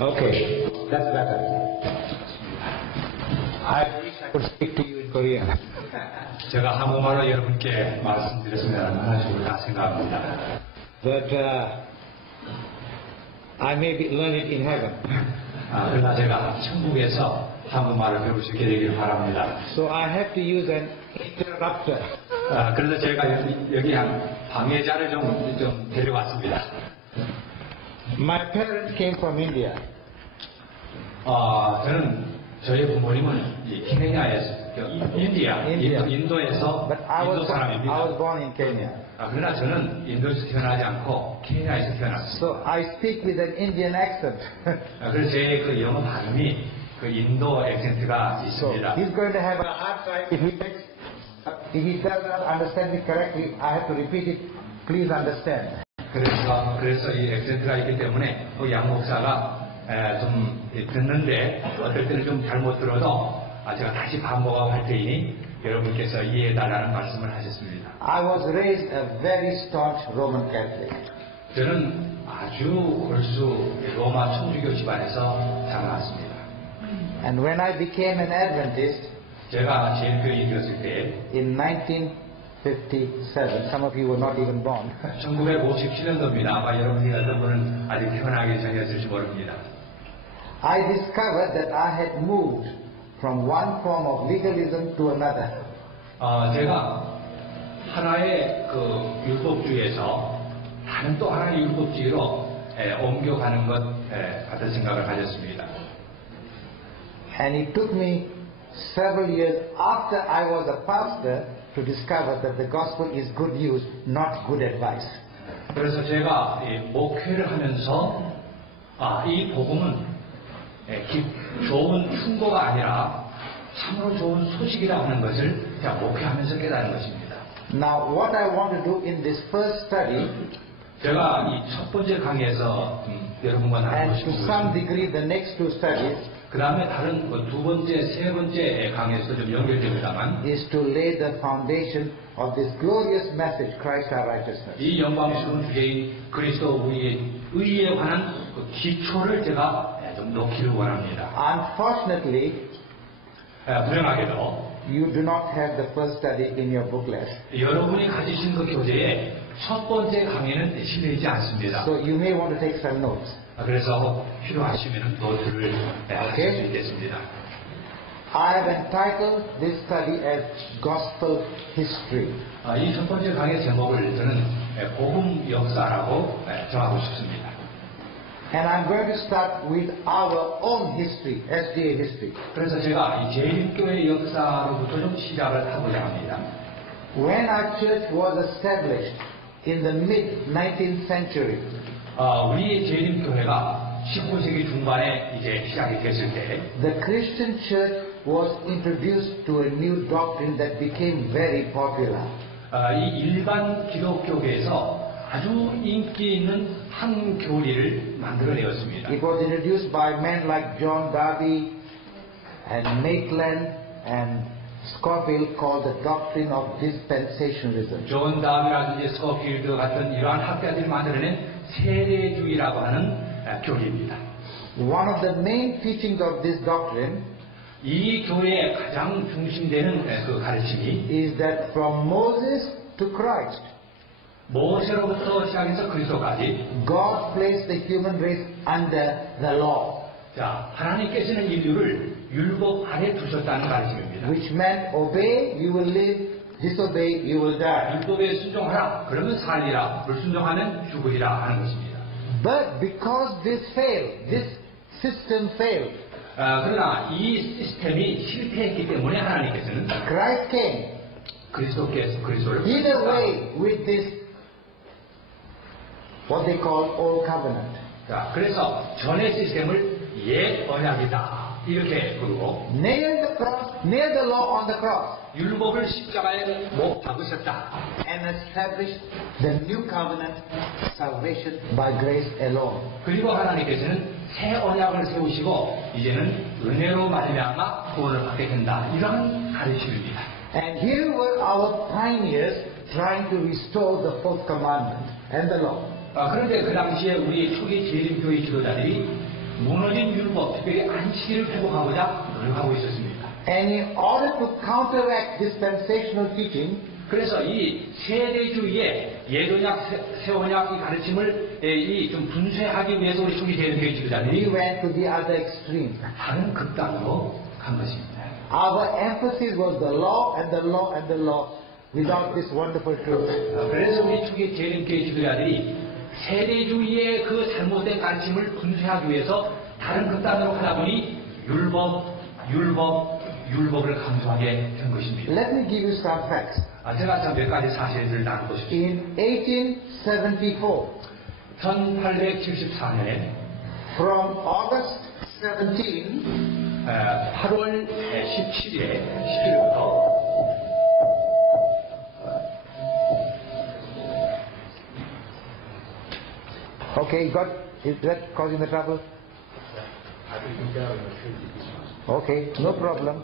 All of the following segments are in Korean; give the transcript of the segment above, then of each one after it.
Okay, that's better. I wish I could speak to you in Korean. 제가 한국말로 여러분께 말씀드렸으면 하는 식으로 다 생각합니다. But I may learn it in heaven. 그러나 제가 천국에서 한국말을 배울 수 있게 되기를 바랍니다. So I have to use an interrupter. 그래서 제가 여기 한 방해자를 좀 데려왔습니다. My parents came from India. 저는 저희 부모님은 케냐에서 인도에서 But I 인도 was 사람입니다. born in Kenya. 그러나 저는 인도에서 태어나지 않고 케냐에서 태어났습니다. So I speak with an Indian accent. 그래서 제 그 영어 발음이 그 인도 액센트가 So 있습니다. he's going to have a hard time if he does not understand me correctly. I have to repeat it. Please understand. 그래서 이 액센트가 있기 때문에 양 목사가 좀 듣는데 어떨 때는 좀 잘못 들어도 제가 다시 반복하고 할 테니 여러분께서 이해해달라는 말씀을 하셨습니다. I was raised a very staunch Roman Catholic. 저는 아주 골수 로마 천주교 집안에서 자라났습니다. And when I became an Adventist 제가 제일교인이 되었을 때 in 1957, some of you were not even born. 1957년도입니다. 아마 여러분이 어떤 분은 아직 태어나기 전이었을지 모릅니다. I discovered that I had moved from one form of legalism to another. 제가 하나의 그 율법주의에서 다른 또 하나의 율법주의로 옮겨가는 것 같은 생각을 가졌습니다. And it took me several years after I was a pastor to discover that the gospel is good news, not good advice. 그래서 제가 목회를 하면서 이 복음은 좋은 충고가 아니라 참으로 좋은 소식이라고 하는 것을 제가 목회하면서 깨달은 것입니다. Now what I want to do in this first study, 제가 이 첫 번째 강의에서 여러분과 나누고 and 싶은 to some 것은 degree the next two studies, 그 다음에 다른 두 번째, 세 번째 강의에서 좀 연결됩니다만 is to lay the foundation of this glorious message, Christ our righteousness. 이 영광스러운 주제인 그리스도 우리의 의에 관한 그 기초를 제가 좀 놓기를 원합니다. Unfortunately, 불행하게도 you do not have the first study in your booklet. 여러분이 가지신 그 교재에 첫 번째 강의는 실려있지 않습니다. So you may want to take some notes. 그래서 필요하시면 노트를 하실 수 있겠습니다. I have entitled this study as Gospel History. 이 첫 번째 강의 제목을 저는 복음 역사라고 정하고 싶습니다. And I'm going to start with our own history, SDA history. 그래서 제가 이 제일교회 역사로부터 좀 시작을 하고자 합니다. When our church was established in the mid-19th century, 우리 제일교회가 19세기 중반에 이제 시작이 됐을 때, the Christian church was introduced to a new doctrine that became very popular. 이 일반 기독교계에서 아주 인기 있는 한 교리를 만들어내었습니다. It was introduced by men like John Darby and Maitland and Scofield, called the doctrine of dispensationalism. 존 다비라든지 스코필드 같은 이러한 학자들이 만들어낸 세례주의라고 하는 교리입니다. One of the main teachings of this doctrine 이 교회의 가장 중심되는 그 가르침이 is that from Moses to Christ, 모세로부터 시작해서 그리스도까지 God placed the human race under the law, 자, 하나님께서는 인류를 율법 아래 두셨다는 가르침입니다. which meant obey, you will live, disobey, you will die. 율법에 순종하라, 그러면 살리라, 불순종하면 죽으리라 하는 것입니다. But because this failed, this system failed, 그러나 이 시스템이 실패했기 때문에 하나님께서는 Christ came, 그리스도를 did away with this, what they call Old Covenant. 자, 그래서 전의 시스템을 옛 언약이다 이렇게 부르고 Nailed the law on the cross, 율법을 십자가에 못 박으셨다. and established the new covenant, salvation by grace alone. 그리고 하나님께서는 새 언약을 세우시고 이제는 은혜로 말미암아 구원을 받게 된다. 이러한 가르침입니다. And here were our pioneers trying to restore the fourth commandment and the law. 그런데 그 당시에 우리 초기 재림교회 지도자들이 무너진 율법, 특별히 안식일을 회복하고자 노력하고 있었습니다. And in order to counteract dispensational teaching, 그래서 이 세대주의의 예언약, 세원약의 가르침을 좀 분쇄하기 위해서 우리 초기 재림교회 we 지도자들이 went to the other extreme. 다른 극단으로 간 것입니다. Our emphasis was the law and the law and the law without this wonderful truth. 그래서 우리 초기 재림교회 지도자들이 세대주의의 그 잘못된 가르침을 분쇄하기 위해서 다른 극단으로 가다 보니 율법을 강조하게 된 것입니다. Let me give you some facts. 제가 몇 가지 사실을 나누고 싶습니다. In 1874, 1874년에 from August 17, 8월 17일부터 okay, is that causing the trouble? Okay, no problem.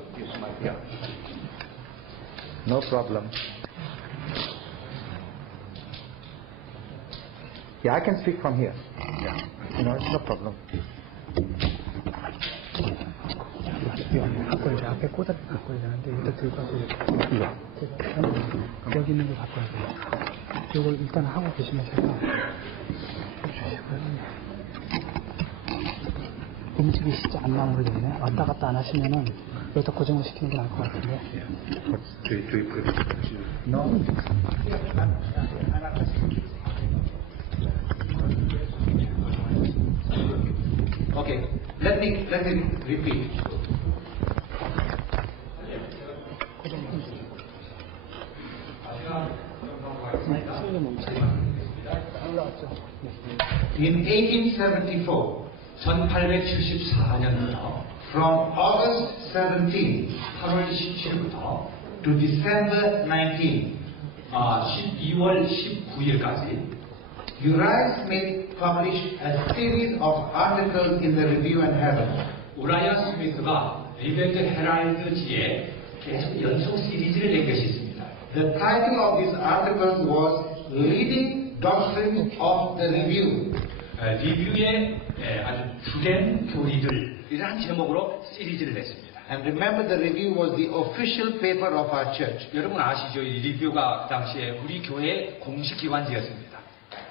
No problem. Yeah, I can speak from here. It's no problem. 갖고 이제 앞에 꽂아 갖고 있는데 여기다 들고 와서 여기 있는 거 갖고 와서 이걸 일단 하고 계시면 제가 움직이시지 않나 모르겠네. 왔다 갔다 안 하시면은 여기다 고정을 시키는 게 나을 것 같은데. No. Okay, let me repeat. In 1874, 1874년부터 from August 17 8월 17일부터 to December 19, 12월 19일까지 Uriah Smith published a series of articles in the Review and Herald. 우라이아 스미스가 리벤트 헤랄드지에 계속 연속 시리즈를 낸 것이 있습니다. The title of these articles was Leading Doctrines of the Review. 리뷰의 아주 주된 교리들이라는 제목으로 시리즈를 냈습니다. And remember, the Review was the official paper of our church. 여러분 아시죠? 이 리뷰가 당시에 우리 교회의 공식 기관지였습니다.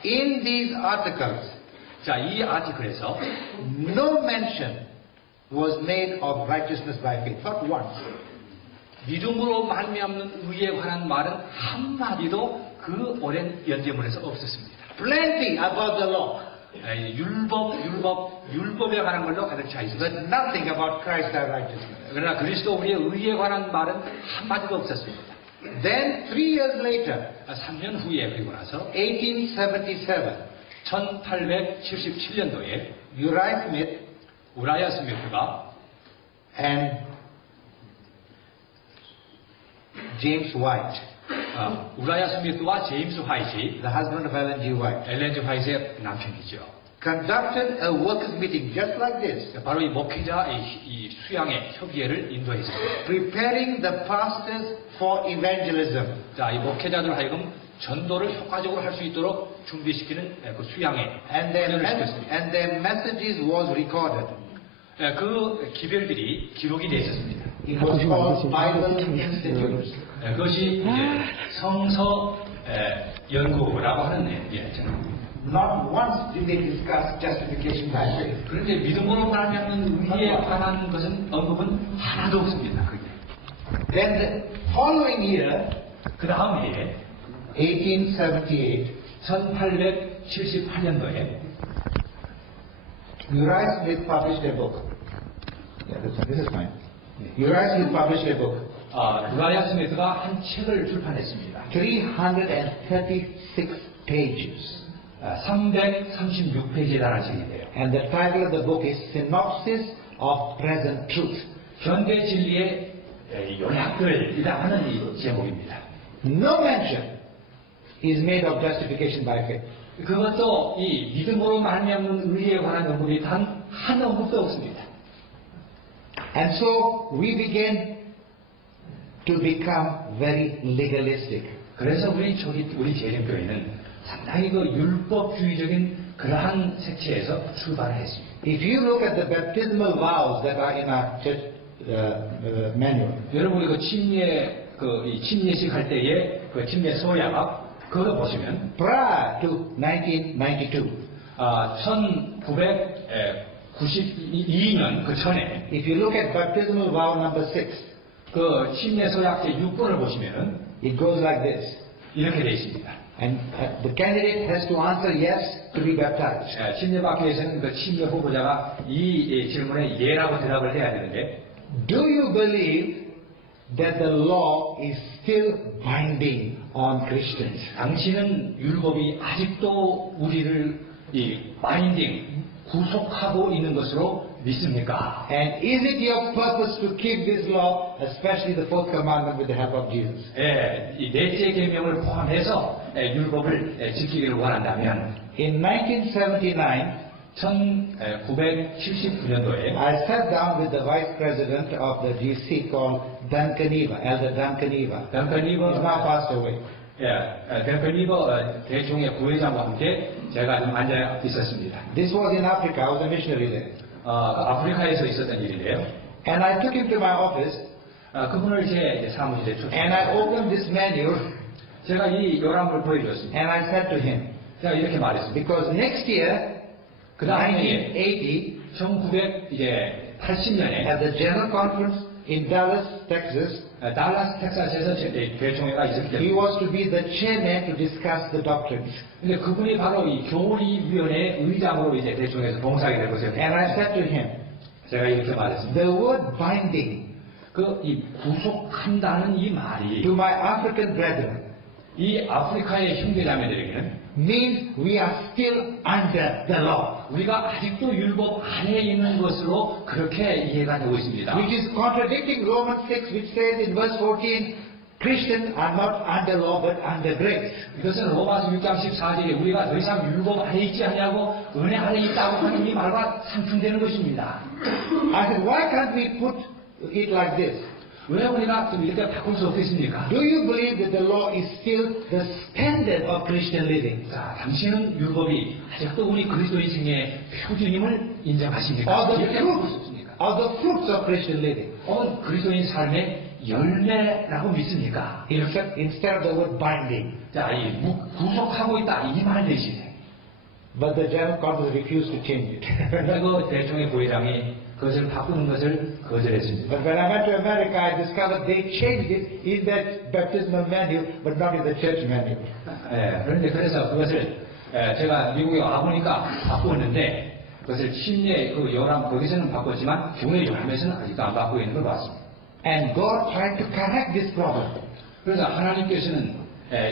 In these articles, 자, 이 아티클에서 no mention was made of righteousness by faith, not once. 믿음으로 말미암는 의에 관한 말은 한마디도 그 오랜 연재문에서 없었습니다. Plenty about the law, 율법에 관한 걸로 가득 차 있습니다. but nothing about Christ's righteousness. 그러나 그리스도 우리의 의에 관한 말은 한마디도 없었습니다. Then 3 years later, 3년 후에 그리고 나서 1877, 1877년도에 Uriah Smith 우라이아 스미스가 and James White, 우라이아 스미스와 제임스 화이트, the husband of Ellen G. White, 엘렌 G. 화이트의 남편이죠. conducted a workers' meeting just like this, 바로 이 목회자 이 수양의 협의회를 인도했습니다. preparing the pastors for evangelism. 자, 이 목회자들 하여금 전도를 효과적으로 할 수 있도록 준비시키는 그 수양회 And their messages was recorded. 그 기별들이 기록이 되어 있었습니다. It was called Bible Institutes. 그것이 이제 성서 연구라고 하는 Not once did they discuss justification by faith. 그런데 믿음으로 말하면 의에 관한 것은 언급은 하나도 없습니다. Then the following year, 그 다음 해에 1878, 1878년도에 Uriah Smith published a book. Yeah, this is fine. Uriah Smith published a book. 우라이아 스미스가 한 책을 출판했습니다. 336 pages. 336페이지에 달하는 책인데요. And the title of the book is Synopsis of Present Truth. 현대 진리의 요약들이라 하는 이 제목입니다. No mention is made of justification by faith. 그것도 이 믿음으로 말미암는 의에 관한 언급이 단 한 언급도 없습니다. And so we began to become very legalistic. 그래서 우리 재림교회는 상당히 그 율법주의적인 그러한 색채에서 출발을 했습니다. If you look at the baptismal vows that are in our church manual, 여러분이 그 이 침례식 할 때의 그 침례 서약 그거 보시면 prior to 1992, 1992년 그 전에 if you look at baptismal vow number 6, 그 침례 서약 제 6번을 보시면은 it goes like this. 이렇게 되어 있습니다. And the candidate has to answer yes to be baptized. 침례받기 위해서는 그 침례 후보자가 이 질문에 예라고 대답을 해야 되는데, Do you believe that the law is still binding on Christians? 당신은 율법이 아직도 우리를 이 바인딩 구속하고 있는 것으로 믿습니까? And is it your purpose to keep this law, especially the fourth commandment with the help of Jesus? 이 넷째 계명을 포함해서 율법을 지키기를 원한다면, In 1979, 1979년도에 I sat down with the vice president of the GC called Duncan Eva, Elder Duncan Eva. 던컨 He's 리버 now passed away. 던컨 리버 대총회 부회장과 함께 제가 좀 앉아 있었습니다. This was in Africa. I was a missionary there. 아프리카에서 있었던 일인데요. And I took him to my office 그분을 제 사무실에 and I 초청했습니다. opened this manual 제가 이 요람을 보여줬습니다. and I said to him, 제가 이렇게 말했습니다. because next year, 그 다음에 1980, 1980년에 at the General Conference in Dallas, Texas, 달라스 텍사스에서 대총회가 있었기 he 때문에, was to be the chairman to discuss the doctrines. 근데 그분이 바로 이 교리위원회 의장으로 이제 대총회에서 봉사하게 될 것이었는데, And I said to him, 제가 이렇게 말했습니다. the word binding 이 구속한다는 이 말이 to my African brethren 이 아프리카의 형제자매들에게는 means we are still under the law, 우리가 아직도 율법 안에 있는 것으로 그렇게 이해가 되고 있습니다. which is contradicting Romans 6, which says in verse 14, Christians are not under law but under grace. 이것은 로마서 6장 14절에 우리가 더 이상 율법 안에 있지 않냐고 은혜 안에 있다고 하는 이 말과 상충되는 것입니다. I said, why can't we put it like this? 왜 우리가 좀 이렇게 바꿀 수 없겠습니까? Do you believe that the law is still the standard of Christian living? 자, 당신은 율법이 아직도 우리 그리스도인생의 표준임을 인정하십니까? Or the 이렇게 바꿀 수 fruits, 없습니까? or the fruits of Christian living? 그리스도인 삶의 열매라고 믿습니까? Instead of the word binding. 자, 이 구속하고 있다 이 말 대신에 But the General Conference refused to change it. 그리고 대통령 부회장이 그것을 바꾸는 것을 거절했습니다. But when I went to America, I discovered they changed it in that baptismal manual, but not in the church manual. 그런데 그래서 그것을 제가 미국에 와보니까 바꾸었는데 그것을 침례 그 요람 거기서는 바꿨지만 교회 요람에서는 아직도 안 바꾸고 있는 걸 봤습니다. And God tried to correct this problem. 그래서 하나님께서는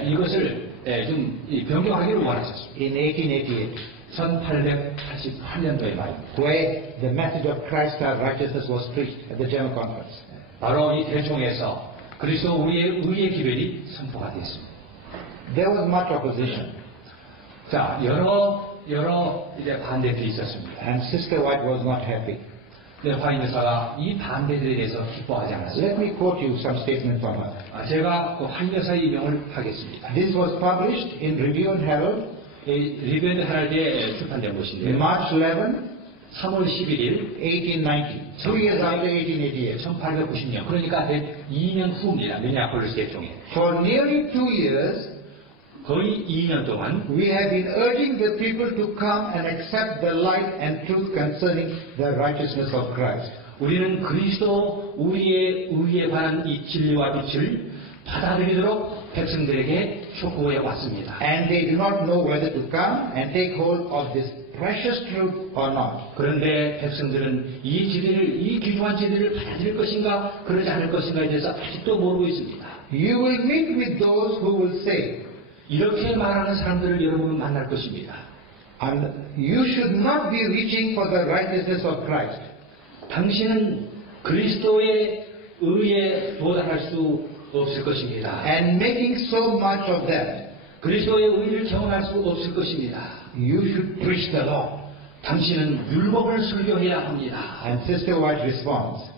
이것을 좀 변경하기를 원하셨습니다. In 1888, 1888년도에 말입니다. where the message of Christ our righteousness was preached at the General Conference. 바로 이 대총에서 그리스도 우리의 의의 기별이 선포가 되었습니다. There was much opposition, 자, 여러 이제 반대들이 있었습니다. and Sister White was not happy. 네, 화인 여사가 이 반대들에 대해서 기뻐하지 않았습니다. Let me quote you some statements from her. 제가 그 화인 여사의 임명을 하겠습니다. This was published in Review and Herald, 리베드 헤럴드에 출판된 것인데요. March 11, 3월 11일 1890, 2 years after 1888. 1890년, 그러니까 2년 후입니다. 미니아폴리스 대총회. For nearly 2 years, 거의 2년 동안 we have been urging the people to come and accept the light and truth concerning the righteousness of Christ. 우리는 그리스도 우리의 의에 관한 이 진리와 빛을 받아들이도록 백성들에게 촉구해 왔습니다. And they do not know whether to come and take hold of this precious truth or not. 그런데 백성들은 이 진리를, 이 귀중한 진리를 받아들일 것인가 그러지 않을 것인가에 대해서 아직도 모르고 있습니다. You will meet with those who will say, 이렇게 말하는 사람들을 여러분은 만날 것입니다. and you should not be reaching for the righteousness of Christ. 당신은 그리스도의 의에 도달할 수 없을 것입니다. And making so much of that, 그리스도의 의를 경험할 수 없을 것입니다. you should preach the law. 당신은 율법을 설교해야 합니다. And Sister White responds,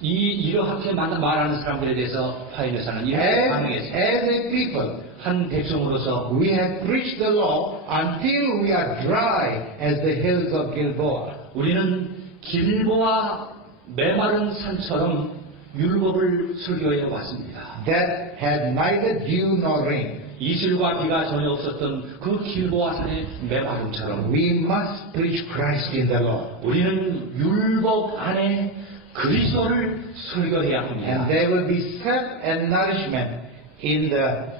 이렇게 말하는 사람들에 대해서 화인 여사는 이렇게 반응했습니다. as a people, 한 백성으로서 We have preached the law until we are dry as the hills of Gilboa. 우리는 길보아 메마른 산처럼 율법을 설교해 왔습니다. That had neither dew nor rain. 이슬과 비가 전혀 없었던 그 길보아 산의 메마름처럼 We must preach Christ in the law. 우리는 율법 안에 그리스도를 설교해야 합니다. And there will be self and nourishment in the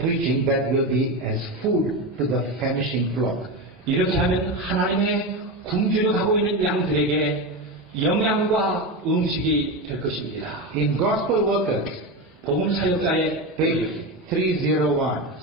preaching that will be as food to the famishing flock. 이렇게 하면 하나님의 굶주려 가고 있는 양들에게 영양과 음식이 될 것입니다. In Gospel Workers, 복음 사역자의 page 301,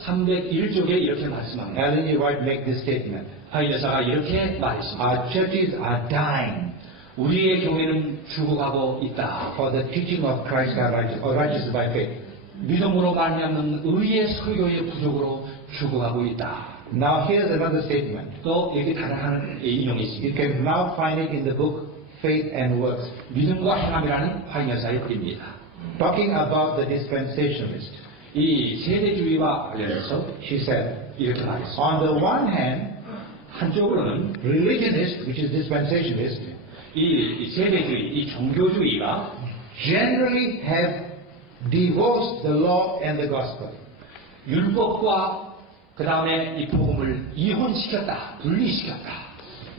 301쪽에 이렇게 말씀합니다. Ellen G. White make this statement. 하이 여사가 이렇게 말했습니다. Our churches are dying 우리의 교회는 죽어가고 있다. for the teaching of Christ or righteousness by faith. 믿음으로 말미암는 의의 설교의 부족으로 죽어가고 있다. Now here's another statement. 또 여기 다른 하나의 인용이 You 있습니다. can now find it in the book Faith and Works, 믿음과 행함이라는 화인 여사의 글입니다. talking about the dispensationalist. 이 세대주의와 관련해서 She said, 이렇게 말했습니다. on the one hand, 한쪽으로는 religionists, which is dispensationalist, 이 세대주의, 이 종교주의가 generally have divorced the law and the gospel. 율법과 그 다음에 이 복음을 이혼시켰다, 분리시켰다.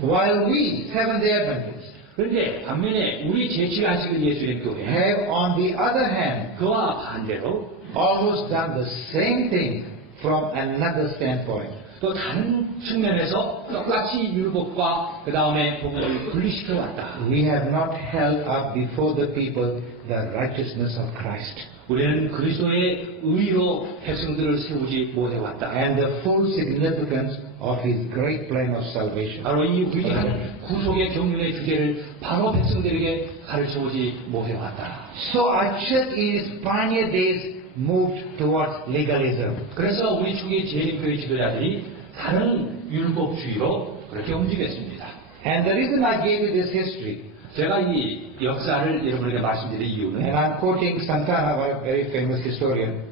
While we, Seventh-day Adventists, 그런데 반면에 우리 제7안식일 예수의 교회 have on the other hand 그와 반대로 almost done the same thing from another standpoint. 또 다른 측면에서 똑같이 율법과 그 다음에 복음을 분리시켜 왔다. We have not held up before the people the righteousness of Christ 우리는 그리스도의 의로 백성들을 세우지 못해왔다. and the full significance of His great plan of salvation. 바로 이 위대한 구속의 경륜의 주제를 바로 백성들에게 가르쳐오지 못해왔다. So our church in its pioneer days moved towards legalism. 그래서 우리 초기 재림교회 지도자들이 다른 율법주의로 그렇게 움직였습니다. And the reason I gave you this history, 제가 이 역사를 여러분에게 말씀드린 이유는 and I'm quoting Santana, a very famous historian,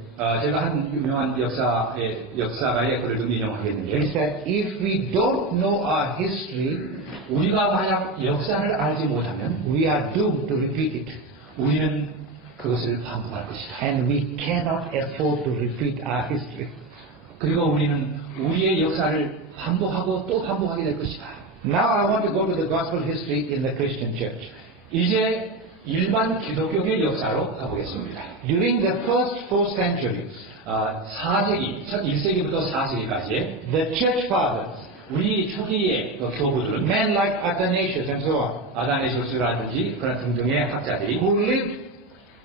제가 한 유명한 역사가의 글을 좀 he 인용하겠는데 said, if we don't know our history, 우리가 만약 역사를 알지 못하면 we are doomed to repeat it. 우리는 그것을 반복할 것이다. And we cannot afford to repeat our history. 그리고 우리는 우리의 역사를 반복하고 또 반복하게 될 것이다. Now I want to go to the gospel history in the Christian church. 이제 일반 기독교의 역사로 가보겠습니다. During the first 4 centuries, 4세기, 첫 1세기부터 4세기까지 the church fathers, 우리 초기의 교부들은 men like Athanasius and so on, 아다네소스라든지 그런 등등의 학자들이 who lived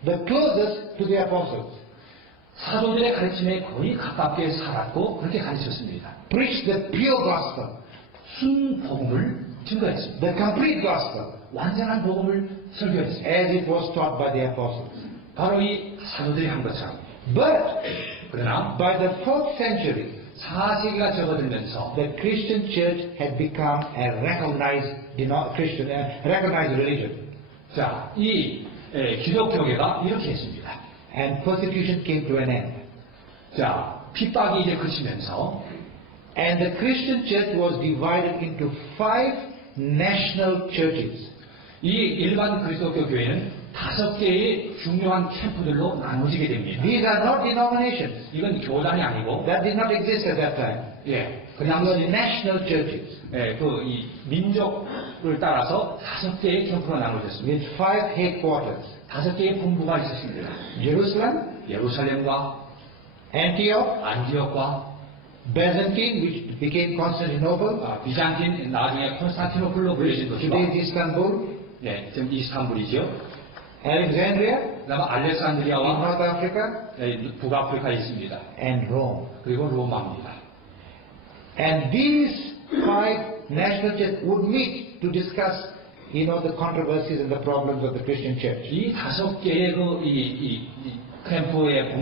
the closest to the apostles, 사도들의 가르침에 거의 가깝게 살았고 그렇게 가르쳤습니다. preached the pure gospel, 순복음을 증거했습니다. the complete gospel, 완전한 복음을 설교했습니다. as it was taught by the apostles. 바로 이 사도들이 한 것처럼. But 그러나 by the 4th century, 4세기가 접어들면서 the Christian church had become a recognized recognized religion, 자, 이 기독교계가 이렇게 했습니다. and persecution came to an end. 자, 핍박이 이제 그치면서 And the Christian church was divided into 5 national churches. 이 일반 그리스도교 교회는 5개의 중요한 캠프들로 나눠지게 됩니다. These are not denominations. 이건 교단이 아니고, That did not exist at that time. 예, These were national churches 이 민족을 따라서 5개의 캠프로 나눠졌습니다. with 5 headquarters. 5개의 본부가 있었습니다. Jerusalem, 예루살렘과 Antioch, 안디옥과 Byzantine, which became Constantinople, 비잔틴, 나중에 콘스탄티노플로 불려진 도시가, today's Istanbul, 네, 지금 이스탄불이죠. Alexandria 그다음 in 알렉산드리아와 North Africa, 북아프리카에 있습니다. and Rome. 그리고 로마입니다. And these 5 national churches would meet to discuss, the controversies and the problems of the Christian church. 이 5개의 이 캠프의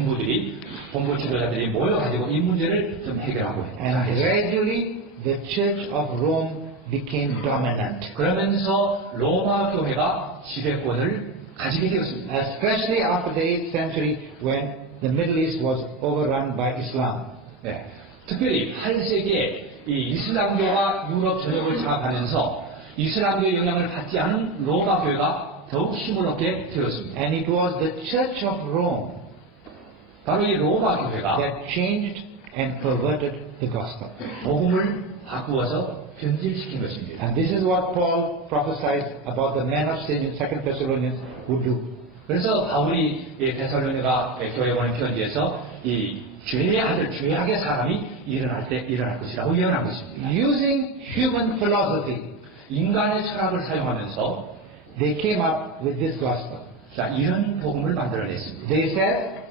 본부 지도자들이 모여가지고 이 문제를 좀 해결하고 And 했습니다. gradually the church of Rome became dominant, 그러면서 로마 교회가 지배권을 가지게 되었습니다. especially after the 8th century when the Middle East was overrun by Islam. 네. 특별히 8세기에 이 이슬람교가 유럽 전역을 장악하면서 이슬람교의 영향을 받지 않은 로마 교회가 더욱 힘을 얻게 되었습니다. And it was the Church of Rome 바로 이 로마 교회가 that changed and perverted the gospel. 복음을 바꾸어서 변질시킨 것입니다. And this is what Paul prophesied about the man of sin in 2 Thessalonians would do. 그래서 바울이 데살로니가 교회에 보낸 편지에서 이 죄의 아들, 죄악의 사람이 일어날 때 일어날 것이라고 예언한 것입니다. Using human philosophy, 인간의 철학을 사용하면서 they came up with this gospel. 자, 이런 복음을 만들어냈습니다. They said,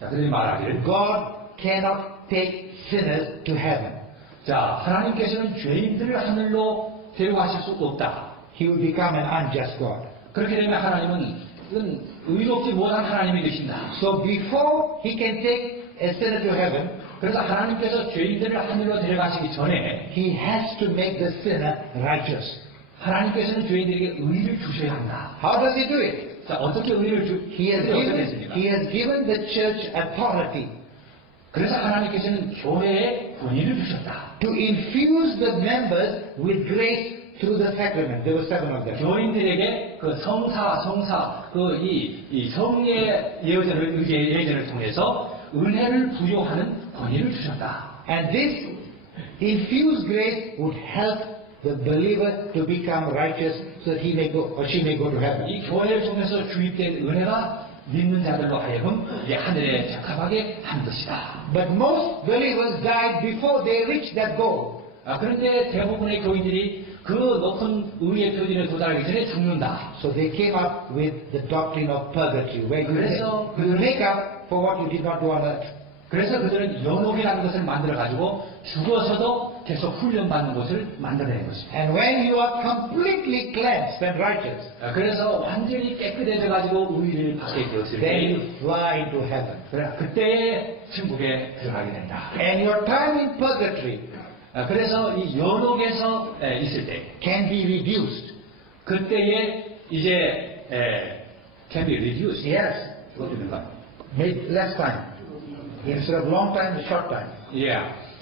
자, 그들이 말하기를 God cannot take sinners to heaven. 자, 하나님께서는 죄인들을 하늘로 데려가실 수 없다. He will become an unjust God. 그렇게 되면 하나님은 의롭지 못한 하나님이 되신다. So before he can take a sinner to heaven, 그래서 하나님께서 죄인들을 하늘로 데려가시기 전에 he has to make the sinner righteous. 하나님께서는 죄인들에게 의를 주셔야 한다. How does he do it? 자, 어떻게 의를 He 어떻게 했습니까? has given the church authority 그래서 하나님께서는 교회에 권위를 주셨다. to infuse the members with grace through the sacrament. There were 7 of them. 교인들에게 그 성사, 이 성의 예전을 통해서 은혜를 부여하는 권위를 주셨다. And this infused grace would help the believer to become righteous so that he may go or she may go to heaven. 이 교회를 통해서 주입된 은혜가 믿는 자들로 하여금 하늘에 적합하게 하는 것이다. But most believers died before they reached that goal. 그런데 대부분의 교인들이 그 높은 의의 표준에 도달하기 전에 죽는다. So they came up with the doctrine of purgatory, where you make up for what you did not do on earth. 그래서 그들은 연옥이라는 것을 만들어가지고 죽어서도 계속 훈련받는 것을 만들어낸 것입니다. And when you are completely cleansed and righteous, 그래서 완전히 깨끗해져가지고 의를 받게 되었을 then 때 you fly into heaven. 그때 천국에 들어가게 된다. And your time in purgatory 그래서 이 연옥에서 있을 때 can be reduced. 그때에 이제 can be reduced. Yes. 어떻습니까? Made less time. Instead of long time, short time.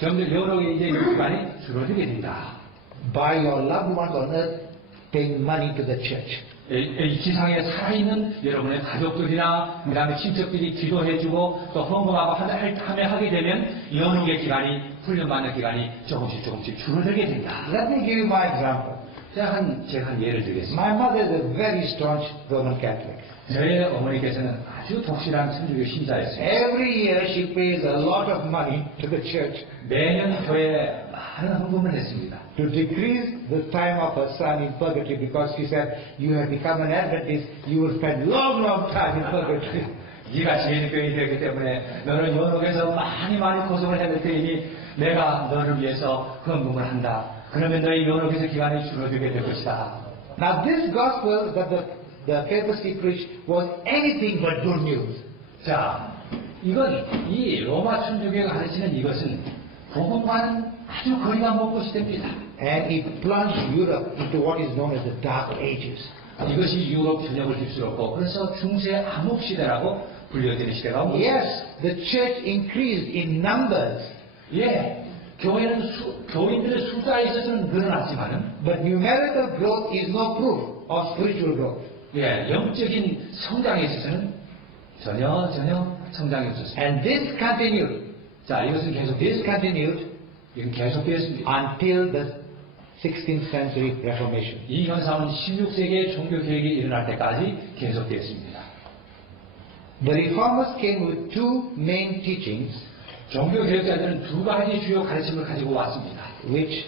점점 연옥의 이제 시간이 줄어들게 된다. By your loved ones on earth paying money to the church. 이 지상에 살아있는 여러분의 가족들이나 그 다음에 친척들이 기도해주고 또 헌금하고 하게 되면 연옥의 기간이 훈련받는 기간이 조금씩 줄어들게 된다. Let me give you my example. 제가 한 예를 들겠습니다. My mother is a very staunch Roman Catholic. 저희 어머니께서는 아주 독실한 천주교 신자였습니다. Every year she pays a lot of money to the church 매년 교회에 많은 헌금을 했습니다. to decrease the time of her son in purgatory, because she said, you have become an Adventist, you will spend long time in purgatory. 네가 지혜의 교인이 되기 때문에 너는 연옥에서 많이 고생을 해낼 테니 내가 너를 위해서 헌금을 한다. 그러면 너의 연옥에서 기간이 줄어들게 될 것이다. Now this gospel that the papacy preached was anything but good news. 자, 이건 이 로마 천주교가 가르치는 이것은 복음과는 아주 거리가 먼 것이 됩니다. And it plunged Europe into what is known as the Dark Ages. 이것이 유럽 전역을 휩쓸었고 그래서 중세 암흑 시대라고 불려지는 시대가 온 것입니다. Yes, the church increased in numbers, 교회는 교인들의 숫자에 있어서는 늘어났지만은 but numerical growth is no proof of spiritual growth. 영적인 성장에 있어서는 전혀 성장이 없었습니다. And this continued. 자, 이것은 This continued 이건 계속되었습니다. until the 16th century Reformation. 이 현상은 16세기의 종교 개혁이 일어날 때까지 계속되었습니다. The Reformers came with 2 main teachings 종교 개혁자들은 2가지 주요 가르침을 가지고 왔습니다. which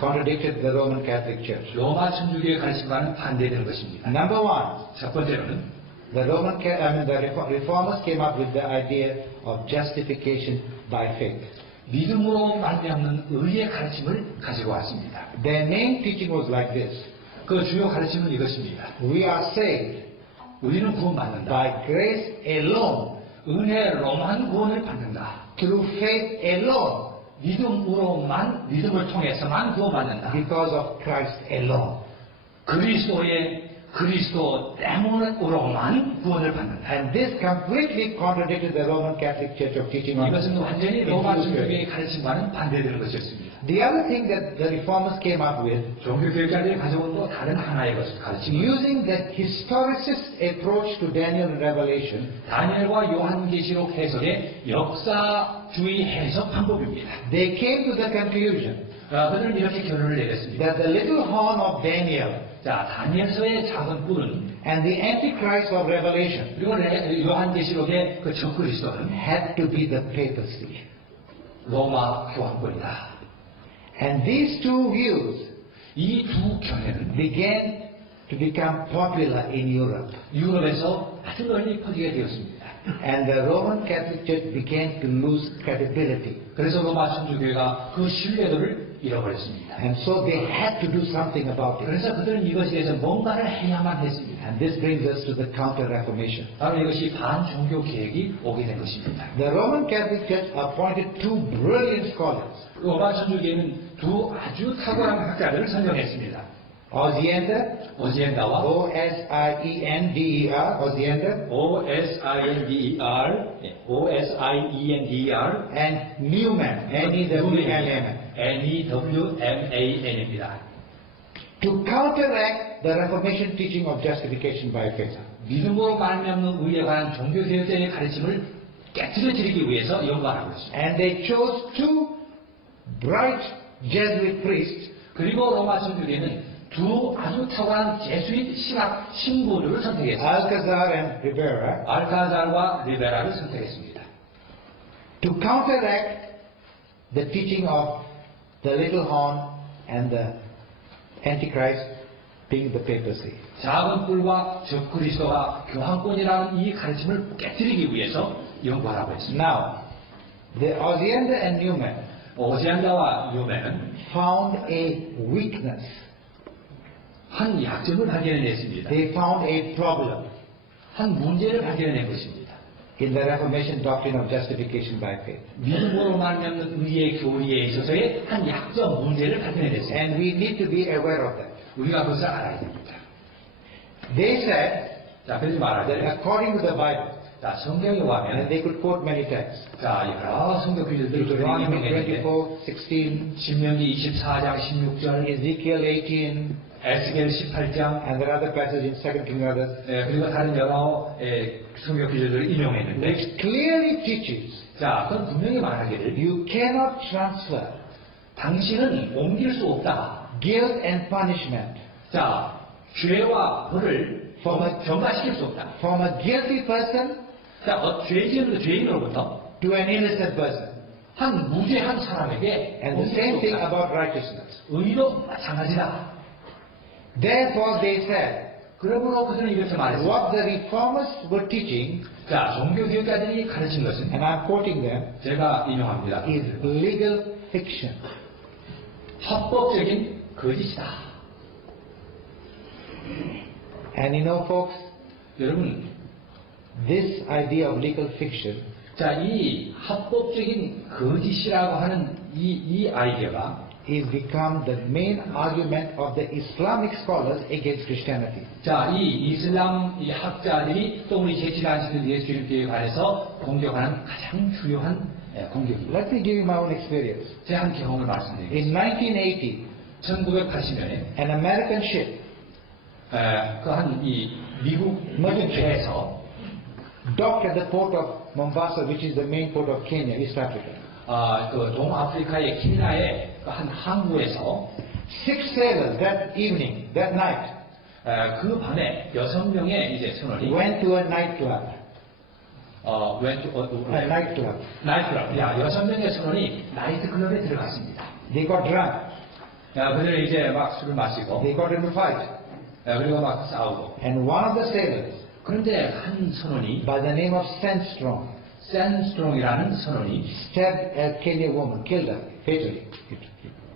contradicted the Roman Catholic Church. 로마 천주교의 가르침과는 반대되는 것입니다. Number 1, 첫 번째로는 the Reformers came up with the idea of justification by faith. 믿음으로 말미암는 의의 가르침을 가지고 왔습니다. Their main teaching was like this: 그 주요 가르침은 이것입니다. we are saved 우리는 구원받는다. by grace alone, 은혜로만 구원을 받는다. through faith alone, 믿음을 통해서만 구원받는다. because of Christ alone. 그리스도의 그리스도 때문으로만 구원을 받는다. And this completely contradicted the Roman Catholic Church of teaching on 이것은 완전히 in 로마 Jesus Christ. 종교의 가르침과는 반대되는 것이었습니다. The other thing that the reformers came up with, 종교교육자들이 가져온 또 다른 하나의 것을 가르침은 using that historicist approach to Daniel and Revelation, 다니엘과 요한계시록 해석의 역사주의 해석 방법입니다. they came to the conclusion 그들은 이렇게 결론을 내렸습니다. that the little horn of Daniel 자, 다니엘서의 작은 뿔은 and the Antichrist of Revelation 그리고 요한계시록의 그 적그리스도는 had to be the papacy. 로마 교황권이다. And these two views 이 두 견해는 began to become popular in Europe. 유럽에서 아주 널리 퍼지게 되었습니다. And the Roman Catholic Church began to lose credibility. 그래서 로마 천주교회가 그 신뢰도를 잃어버렸습니다. And so they had to do something about it. 그래서 그들은 이것에 대해서 뭔가를 해야만 했습니다. And this brings us to the Counter-Reformation. 바로 이것이 반종교 계획이 오게 된 것입니다. The Roman Catholic Church appointed two brilliant scholars, 로마 천주교회는 두 아주 탁월한 학자들을 선정했습니다. Osiander, 오지엔다와 O-S-I-E-N-D-E-R, Osiander, O-S-I-N-D-E-R, and Newman, N-E-W-M-A-N, N-E-W-M-A-N입니다. to counteract the Reformation teaching of justification by faith. 믿음으로 말미암는 의에 관한 종교개혁자의 가르침을 깨트려뜨리기 위해서 연구하고 있습니다. And they chose two bright Jesuit priests 그리고 로마 천주교회는 두 아주 탁월한 제수잇 신학 신부들을 선택했습니다. Alcazar and Rivera, 알카잘과 리베라를 선택했습니다. to counteract the teaching of the little horn and the Antichrist being the papacy. 작은 뿔과 적그리스도가 교황권이라는 이 가르침을 깨뜨리기 위해서 연구하라고 했습니다. Now, the Osiander and Newman 오지안다와 유메는 found a weakness. 한 약점을 발견해냈습니다. They found a problem 한 문제를 발견해낸 것입니다. in the Reformation doctrine of justification by faith. 믿음으로 말미암는 의의 교리에 있어서의 한 약점 문제를 발견해냈습니다. And we need to be aware of that. 우리가 그것을 알아야 됩니다. They said 자, 그러지 말아야 that 돼요. according to the Bible, 자, 성경에 and 보면 they could quote many texts, 자, 여러 성경 구절들을 Deuteronomy 인용했는데 24:16, 신명기 24장 16절, Ezekiel 18, 에스겔 18장, and there are other passages in 2 King others, 그리고 다른 여러 성경 구절들을 인용했는데, which clearly teaches 자, 그건 분명히 말하기를 you cannot transfer 당신은 옮길 수 없다. guilt and punishment 자, 죄와 벌을 경과시킬 수 없다. from a guilty person 자, 죄 지은 죄인으로부터 to an innocent person. 한 무죄한 사람에게 And the 옮길 same 수 thing 없다. about righteousness. 의도 마찬가지다. Therefore they said, 그러므로 그들은 이렇게 말했습니다. what the reformers were teaching, 자, 종교교육자들이 가르친 것은 and I'm quoting them, 제가 인용합니다. is legal fiction. 합법적인 거짓이다. And you know, folks, 여러분, this idea of legal fiction 자, 이 합법적인 거짓이라고 하는 이 아이디어가 is become the main argument of the Islamic scholars against Christianity. 자, 이 이슬람 이 학자들이 또 우리 제7안식일 예수님께 관해서 공격하는 가장 주요한 공격입니다. Let me give you my own experience. 제 한 경험을 말씀드리겠습니다. In 1980, 1980년에 an American ship 그 한 이 미국 배에서 docked at the port of Mombasa, which is the main port of Kenya, East Africa. 그 동아프리카의 케냐의 한 항구에서 6 sailors that evening, that night, 그 밤에 6명의 이제 선원이 went to a nightclub. A nightclub. 나이트클럽. 6명의 선원이 나이트클럽에 들어갔습니다. They got drunk. 그들은 이제 막 술을 마시고 They got into fight. 그리고 막 싸우고. And one of the sailors, 그런데 한 선원이 by the name of Sandstrom, 샌스트롱이라는 선원이 stabbed a Kenya woman, killed her fatally.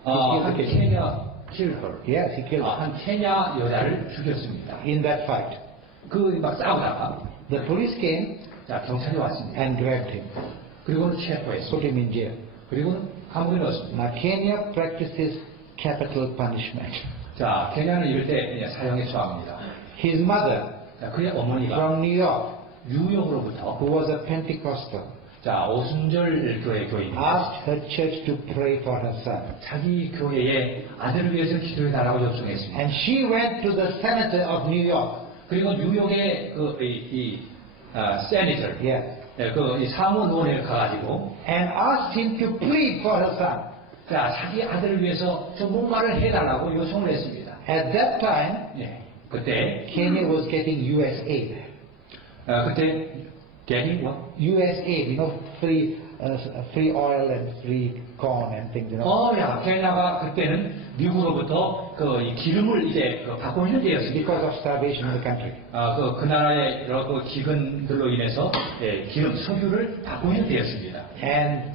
한 케냐 킬헐. Yes, he killed her. 한 케냐 여자를 죽였습니다. In that fight. 그 막 싸우다가 The police came 자, 경찰이 왔습니다. and grabbed him, 그리고는 체포했습니다. put him in jail. 그리고는 감옥에 넣었습니다. Now Kenya practices capital punishment. 자, 케냐는 이럴 때 사형에 처합니다. His mother 자, 그의 어머니가 from New York, 뉴욕으로부터 who was a Pentecostal, 자, 오순절 교회 교인입니다. asked her church to pray for her son. 자기 교회의 아들을 위해서 기도해 달라고 요청했습니다. And she went to the senator of New York. 그리고 뉴욕의 세니터, Yeah. 이 사무원에 가가지고 And asked him to plead for her son. 자, 자기 아들을 위해서 좀 뭔가를 해달라고 요청을 했습니다. At that time, 네, 그때 Kenya was getting US aid. 그때 getting what? US aid, free oil and free corn and things, 야, 케냐가 그때는 미국으로부터 이 기름을 이제 받고 있는 때였습니다. because of starvation in the country. 그 나라의 여러 기근들로 인해서 기름 석유를 받고 있는 때였습니다. And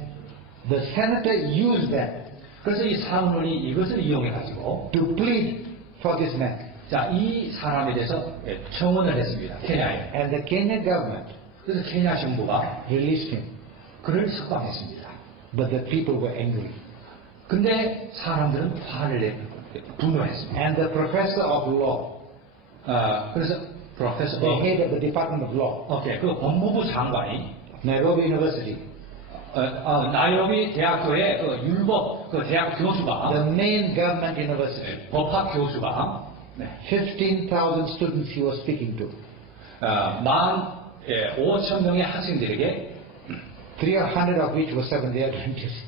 the senator used that 그래서 이 사무원이 이것을 이용해 가지고 to plead for this man. 자, 이 사람에 대해서 청원을 했습니다. 케냐에. And the Kenyan government 그래서 케냐 정부가 released him. 그를 석방했습니다. But the people were angry. 근데 사람들은 화를 내고 분노했습니다. And the professor of law, 그래서 프로페서 the head of the Department of Law, 그 법무부 장관이 Nairobi University, 나이로비 대학교의 율법 대학 교수가 the main government university, 법학 교수가 15,000 students he was speaking to. 15,000명의 학생들에게 300 of which were Seventh-day Adventists.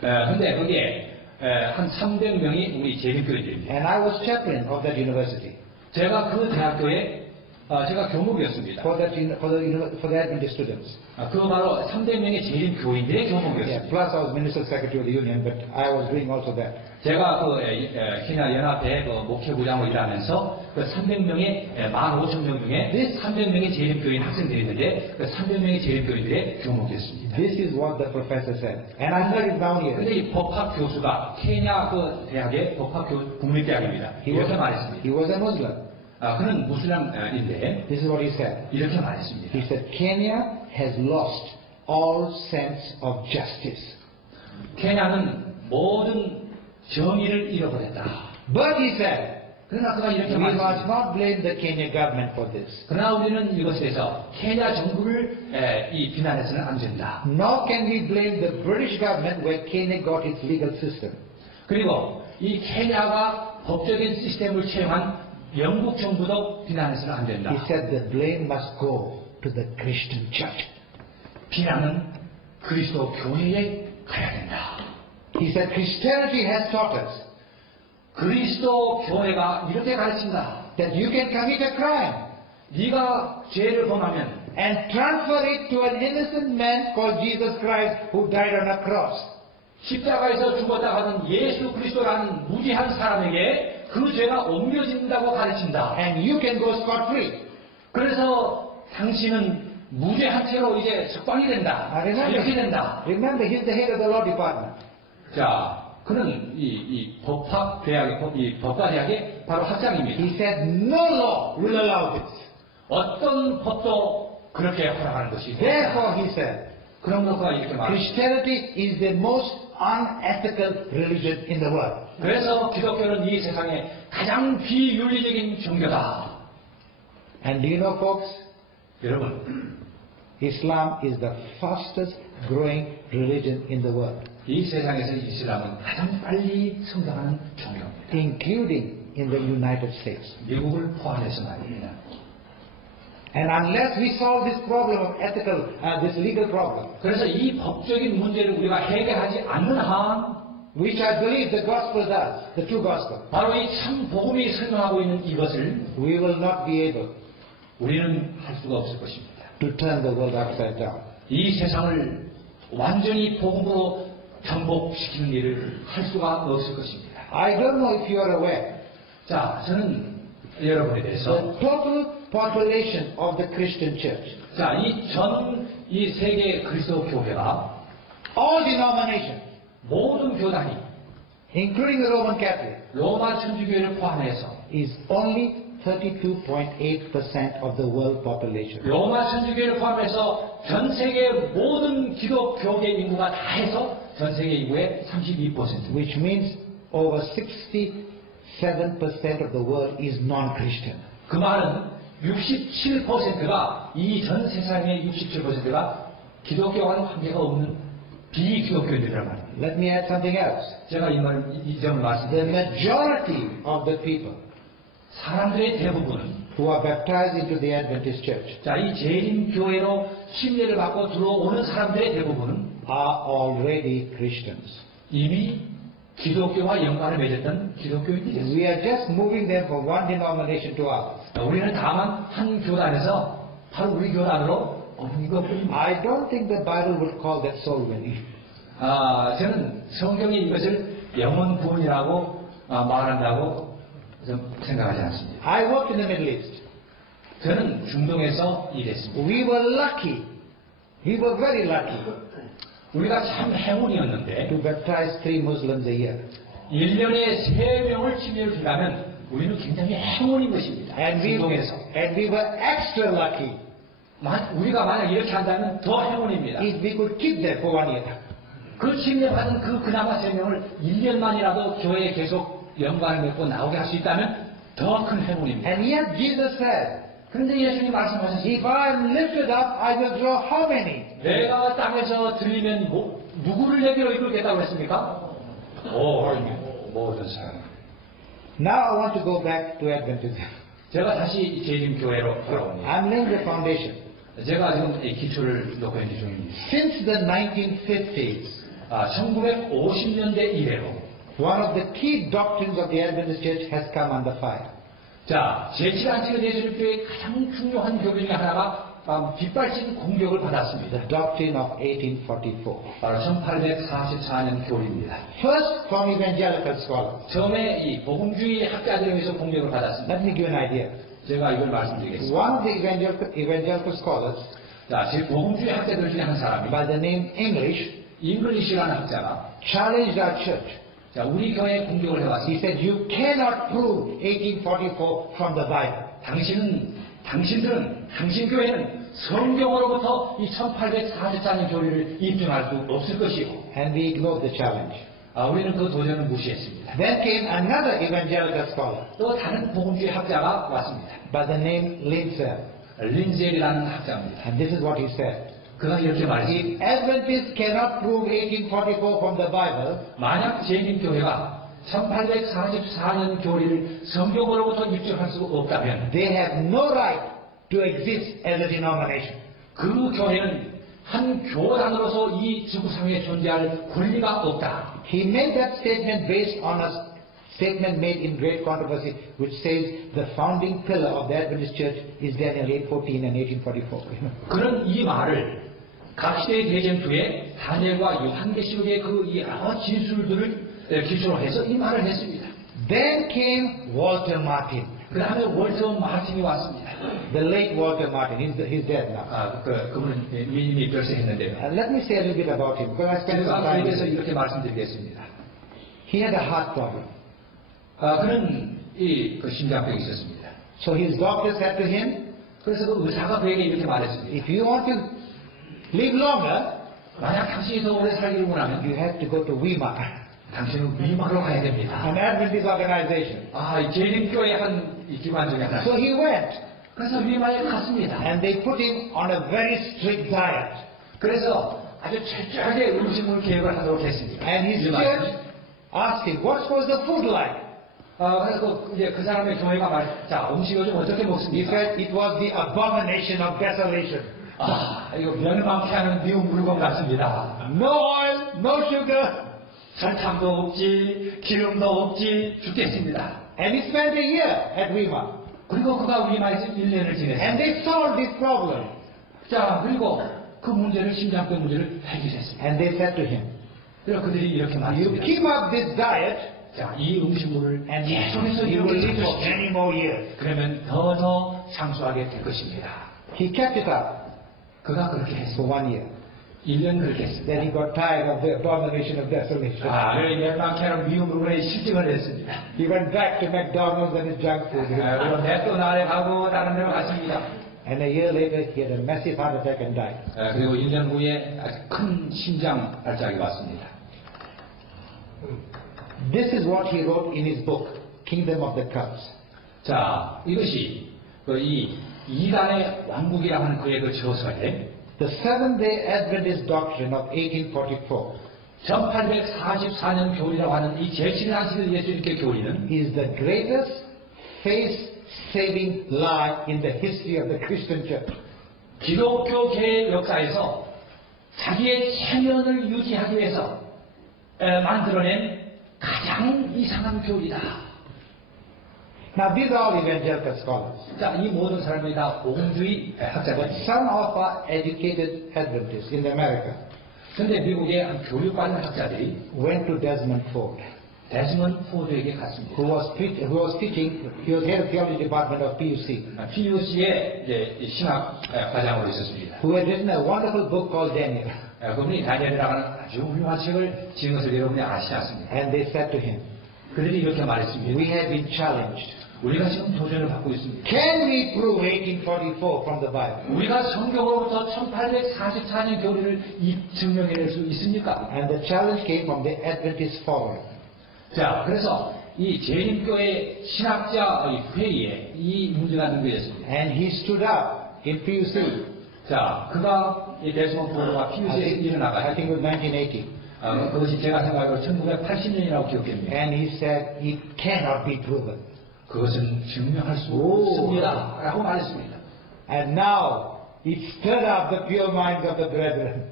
근데 거기에 한 300명이 우리 재림교인들입니다. And I was chaplain of that university 제가 그 대학교에 제가 교목이었습니다. for the Adventist students. 그 바로 300명의 재림교인들의 Yeah, 교목이었습니다. plus I was minister secretary of the union, but I was doing also that. 제가 케냐 연합회 목회부장으로 일하면서 그 300명의 15,000명 중에 300명의 재림교인 학생들이 있는데 그 300명의 재림교인들의 교목이었습니다. This is what the professor said, and I heard it down 근데 here. 이 법학 교수가 케냐 대학의 법학 국립대학입니다. 이렇게 말했습니다. He was a Muslim. 그는 무슬림인데 This is what he said. 이렇게 말했습니다. He said, Kenya has lost all sense of justice. 케냐는 모든 정의를 잃어버렸다. But he said, 그러나 그가 이렇게 we must 말했습니다. not blame the Kenyan government for this. 그러나 우리는 이것에 대해서 케냐 정부를 비난해서는 안 된다. Nor can we blame the British government where Kenya got its legal system. 그리고 이 케냐가 법적인 시스템을 채용한 영국 정부도 비난해서는 안 된다. He said the blame must go to the Christian church. 비난은 그리스도 교회에 가야 된다. He said Christianity has taught us 그리스도 교회가 이렇게 가르친다. that you can commit a crime 네가 죄를 범하면 and transfer it to an innocent man called Jesus Christ who died on a cross. 십자가에서 죽었다 하는 예수 그리스도라는 무지한 사람에게 그 죄가 옮겨진다고 가르친다. And you can go scot-free. 그래서 당신은 무죄한 채로 이제 석방이 된다. 이렇게 된다. Remember, he's the head of the law department. 자, 그는 이 법학 대학의 이 법과 대학의 바로 학장입니다. He said no law will allow this. 어떤 법도 그렇게 허락하는 것이 Therefore, he said, 그런 것과 이렇게 말합니다. Christianity is the most unethical religion in the world. 그래서 기독교는 이 세상에 가장 비윤리적인 종교다. And do you know, folks, 여러분, Islam is the fastest growing religion in the world, 이 세상에서 이슬람은 가장 빨리 성장하는 종교입니다. including in the United States. 미국을 포함해서 말입니다. And unless we solve this problem of this legal problem, 그래서 이 법적인 문제를 우리가 해결하지 않는 한 which I believe the gospel does, the true gospel, 바로 이 참 복음이 설명하고 있는 이것을 we will not be able 우리는 할 수가 없을 것입니다. to turn the world upside down. 이 세상을 완전히 복음으로 정복시키는 일을 할 수가 없을 것입니다. I don't know if you are aware, 자, 저는 여러분에 대해서 the total population of the Christian church, 자, 이 세계 그리스도 교회가 all denominations, 모든 교단이 including the Roman Catholic, 로마 천주교회를 포함해서 is only 32.8% of the world population. 로마 천주교회를 포함해서 전 세계 모든 기독교계 인구가 다 해서 전 세계 인구의 32%. Which means over 67% of the world is non-Christian. 그 말은 67%가 이 전 세상의 67%가 기독교와는 관계가 없는 비기독교인들이란 말입니다. Let me add something else. 제가 이 점을 The 말씀드리겠습니다. majority of the people 사람들의 대부분은 who are baptized into the Adventist Church 자, 이 재림교회로 침례를 받고 들어오는 사람들의 대부분은 are already Christians. 이미 기독교와 연관을 맺었던 기독교인들이었습니다. We are just moving them from one denomination to others. 우리는 다만 한 교단에서 바로 우리 교단으로 옮긴 것뿐입니다. I don't think the Bible would call that soul winning. 저는 성경이 이것을 영혼 구원이라고 말한다고 좀 생각하지 않습니다. I worked in the Middle East. 저는 중동에서 일했습니다. We were lucky. We were very lucky 우리가 참 행운이었는데 to baptize 3 Muslims a year. 1년에 3명을 침례를 준다면 우리는 굉장히 행운인 것입니다. 중동에서. And we were extra lucky 우리가 만약 이렇게 한다면 더 행운입니다. if we could keep them for 1 year. 그 침례받은 그나마 3명을 1년만이라도 교회에 계속 연관을 맺고 나오게 할 수 있다면 더 큰 행운입니다. And yet Jesus said, 그런데 예수님이 말씀하셨습니다. if I am lifted up, I will draw how many? 내가 땅에서 들리면 누구를 내게로 이끌겠다고 했습니까? 모든 사람. Now I want to go back to Adventism. 제가 다시 재림교회로 돌아옵니다. I'm laying the foundation. 제가 지금 이 기초를 놓고 있는 중입니다. Since the 1950s, 1950년대 이래로 one of the key doctrines of the Adventist Church has come under fire. 자, 제7안식일 예수님교회의 가장 중요한 교리 중에 하나가 빗발친 공격을 받았습니다. The doctrine of 1844. 바로 1844년 교리입니다. First from evangelical scholars. 처음에 이 복음주의 학자들에 의해서 공격을 받았습니다. Let me give an idea. 제가 이걸 말씀드리겠습니다. One of the evangelical scholars 자, 제 복음주의 학자들 중에 한 사람이 by the name English 잉글리시라는 학자가 challenged our church. 자, 우리 교회에 공격을 He 해왔습니다. said, you cannot prove 1844 from the Bible. 당신들은, 당신 교회는 성경으로부터 이 1844년 교리를 입증할 수 없을 것이고, And we ignored the challenge. 우리는 그 도전을 무시했습니다. Then came another evangelical scholar 또 다른 복음주의 학자가 왔습니다. by the name Lindsay. 린젤이라는 학자입니다. And this is what he said. 그가 이렇게 말했습니다. If Adventists cannot prove 1844 from the Bible, 만약 재림교회가 1844년 교리를 성경으로부터 입증할 수 없다면 they have no right to exist as a denomination. 그 교회는 한 교단으로서 이 지구상에 존재할 권리가 없다. He made that statement based on a statement made in great controversy which says the founding pillar of the Adventist Church is Daniel 8:14 and 1844. 그런 이 말을 각 시대의 대쟁투에 다니엘과 요한계시록의 그 여러 진술들을 기초로 해서 이 말을 했습니다. Then came Walter Martin, 그 다음에 월터 마틴이 왔습니다. the late Walter Martin. He's dead now. 그분은 이미 별세했는데요. Let me say a little bit about him because I spent some 제가 time 그에 with 대해서 him. 이렇게 말씀드리겠습니다. He had a heart problem. 그는 그 심장병이 있었습니다. So his doctor said to him, 그래서 그 의사가 그에게 이렇게 말했습니다. if you want to live longer, 만약 당신이 더 오래 살기를 원하면 you have to go to Weimar, 당신은 위마로 가야 됩니다. an Adventist organization. 이 재림교의 이 기관 중에 하나. So he went 그래서 위마에 갔습니다. and they put him on a very strict diet. 그래서 아주 철저하게 음식물 계획을 하도록 했습니다. And his church asked him, what was the food like? 그래서 이제 그 사람의 교회가 자, 음식 요즘 어떻게 He 먹습니까? said it was the abomination of desolation. 이거 면을 많게 하는 미운 물건 같습니다. No oil, no sugar. 설탕도 없지, 기름도 없지, 죽겠습니다. And he spent a year at Weimar. 그리고 그가 위마에서 1년을 지냈습니다. And they solved this problem. 자, 그리고 그 문제를, 심장병 문제를 해결했습니다. And they said to him, 그래서 그들이 이렇게 you 말했습니다. keep up this diet 자, 이 음식물을 and 계속해서 you will live for 이렇게 many more years. 그러면 더 상수하게 될 것입니다. He kept it up 그가 그렇게 했습니다. for 1 year. 1년 그렇게 했습니다. Then he got tired of the abomination of desolation. 멸망케 하는 미운 물건에 실증을 했습니다. He went back to McDonald's and his junk food. 그리고 맥도날드에 가고 다른 데로 갔습니다. And a year later, he had a massive heart attack and died. 그리고 1년 후에 아주 큰 심장 발작이 왔습니다. This is what he wrote in his book, Kingdom of the Cubs. 자, 이것이 이 이단의 왕국이라고 하는 그의 그 저서에 the Seventh-day Adventist doctrine of 1844 1844년 교리라고 하는 이 제7일 예수님께 교리는 is the greatest face-saving lie in the history of the Christian church. 기독교계의 역사에서 자기의 체면을 유지하기 위해서 만들어낸 가장 이상한 교리다. Now these are all evangelical scholars. 자, 이 모든 사람이 다 복음주의 학자들. But some of our educated Adventists in America 근데 미국의 한 교육받은 학자들이 went to Desmond Ford, 데스먼드 포드에게 갔습니다. who was teaching, he was head of theology department of PUC, PUC의 이제 신학 과장으로 있었습니다. who had written a wonderful book called Daniel. 그분이 다니엘이라고 하는 아주 훌륭한 책을 지은 것을 여러분이 아시지 않습니까? And they said to him, 그들이 이렇게 말했습니다. we have been challenged. 우리가 지금 도전을 받고 있습니다. Can we prove 1844 from the Bible? 우리가 성경으로부터 1844년 교리를 증명해낼 수 있습니까? And the challenge came from the Adventist Forum. 자, 그래서 이 재림교회 신학자 회의에 이 문제가 논의됐습니다. And he stood up in PUC. 자, 그가 이 데스먼드 포드가 I PUC에서 think 일어나가지고 it was 1980. 그것이 제가 생각하기로 1980년이라고 기억됩니다. And he said, it cannot be proven. 그것은 증명할 수 없습니다. 라고 말했습니다. And now, it stirred up the pure minds of the brethren.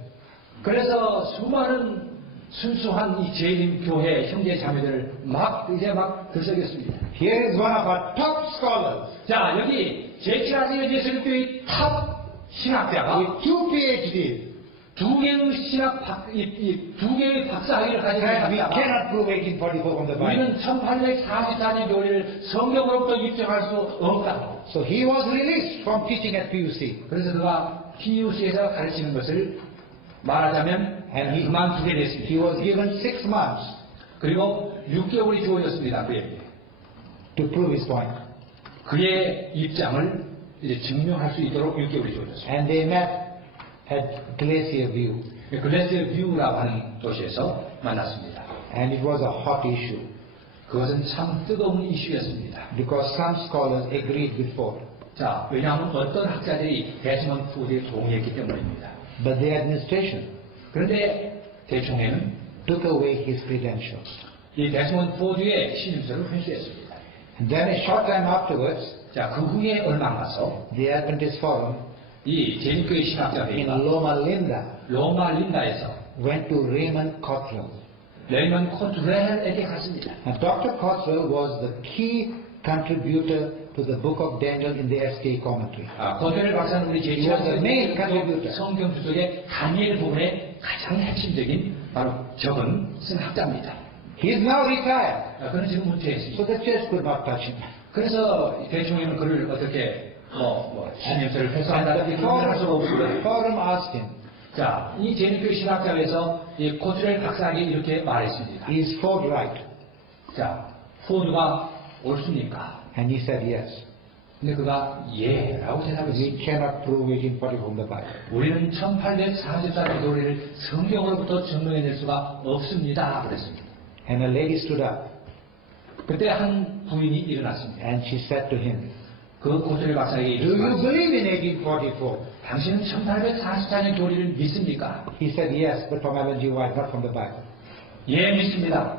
그래서 수많은 순수한 이 재림교회 형제 자매들을 이제 막 들썩였습니다. Here is one of our top scholars 자, 여기 제7일 예수님교회 탑 신학자가 with 2 PhDs. 두 개의 박사학위를 가진 And we 학자가 cannot prove 1844 from the Bible. 우리는 1844년 교리를 성경으로부터 입증할 수 없다. So he was released from teaching at PUC. 그래서 그가 PUC에서 가르치는 것을 말하자면 그만두게 됐습니다. He was given 6 months 그리고 6개월이 주어졌습니다. 그에게. to prove his point. 그의 입장을 이제 증명할 수 있도록 6개월이 주어졌습니다. And they met at Glacier View. 글래시어 뷰라고 하는 도시에서 만났습니다. And it was a hot issue 그것은 참 뜨거운 이슈였습니다. because some scholars agreed with Ford. 자, 왜냐하면 어떤 학자들이 데스먼드 포드에 동의했기 때문입니다. But the administration 그런데 대총회는 took away his credentials. 이 데스먼드 포드의 신임서를 회수했습니다. And then a short time afterwards, 자, 그 후에 얼마 안 가서 the Adventist Forum 이 제림교회 신학자 in 회의가 Loma Linda 로마 린다에서 went to Raymond Cottrell. 레이먼 콘트렐에게 갔습니다. And Dr. Cottrell was the key contributor to the book of Daniel in the SK commentary. 콘트렐 박사는 우리 He was the main contributor. 성경 주석의 다니엘 부분의 가장 핵심적인 바로 적은 쓴 학자입니다. He is now retired, 그는 지금 은퇴했습니다. so the church could not touch him. 그래서 대총회는 그를 어떻게 신임서를 회수한다는 The 표현을 할 수가 없습니다. forum asked him, 자, 이 제림교회 신학자에서 이 코트렐 박사에게 이렇게 말했습니다. is Ford right? 자, 포드가 옳습니까? And he said yes. 근데 그가 예라고 대답했습니다. We cannot prove 1844 from the Bible. 우리는 1844년 교리를 성경으로부터 증명해낼 수가 없습니다. 그랬습니다. And a lady stood up 그때 한 부인이 일어났습니다. and she said to him, 그 코트렐 박사에게 do 이렇게 you 말했습니다. believe in 1844? 당신은 1844년 교리를 믿습니까? He said yes, but from Ellen G. White, not from the Bible. 예, 믿습니다.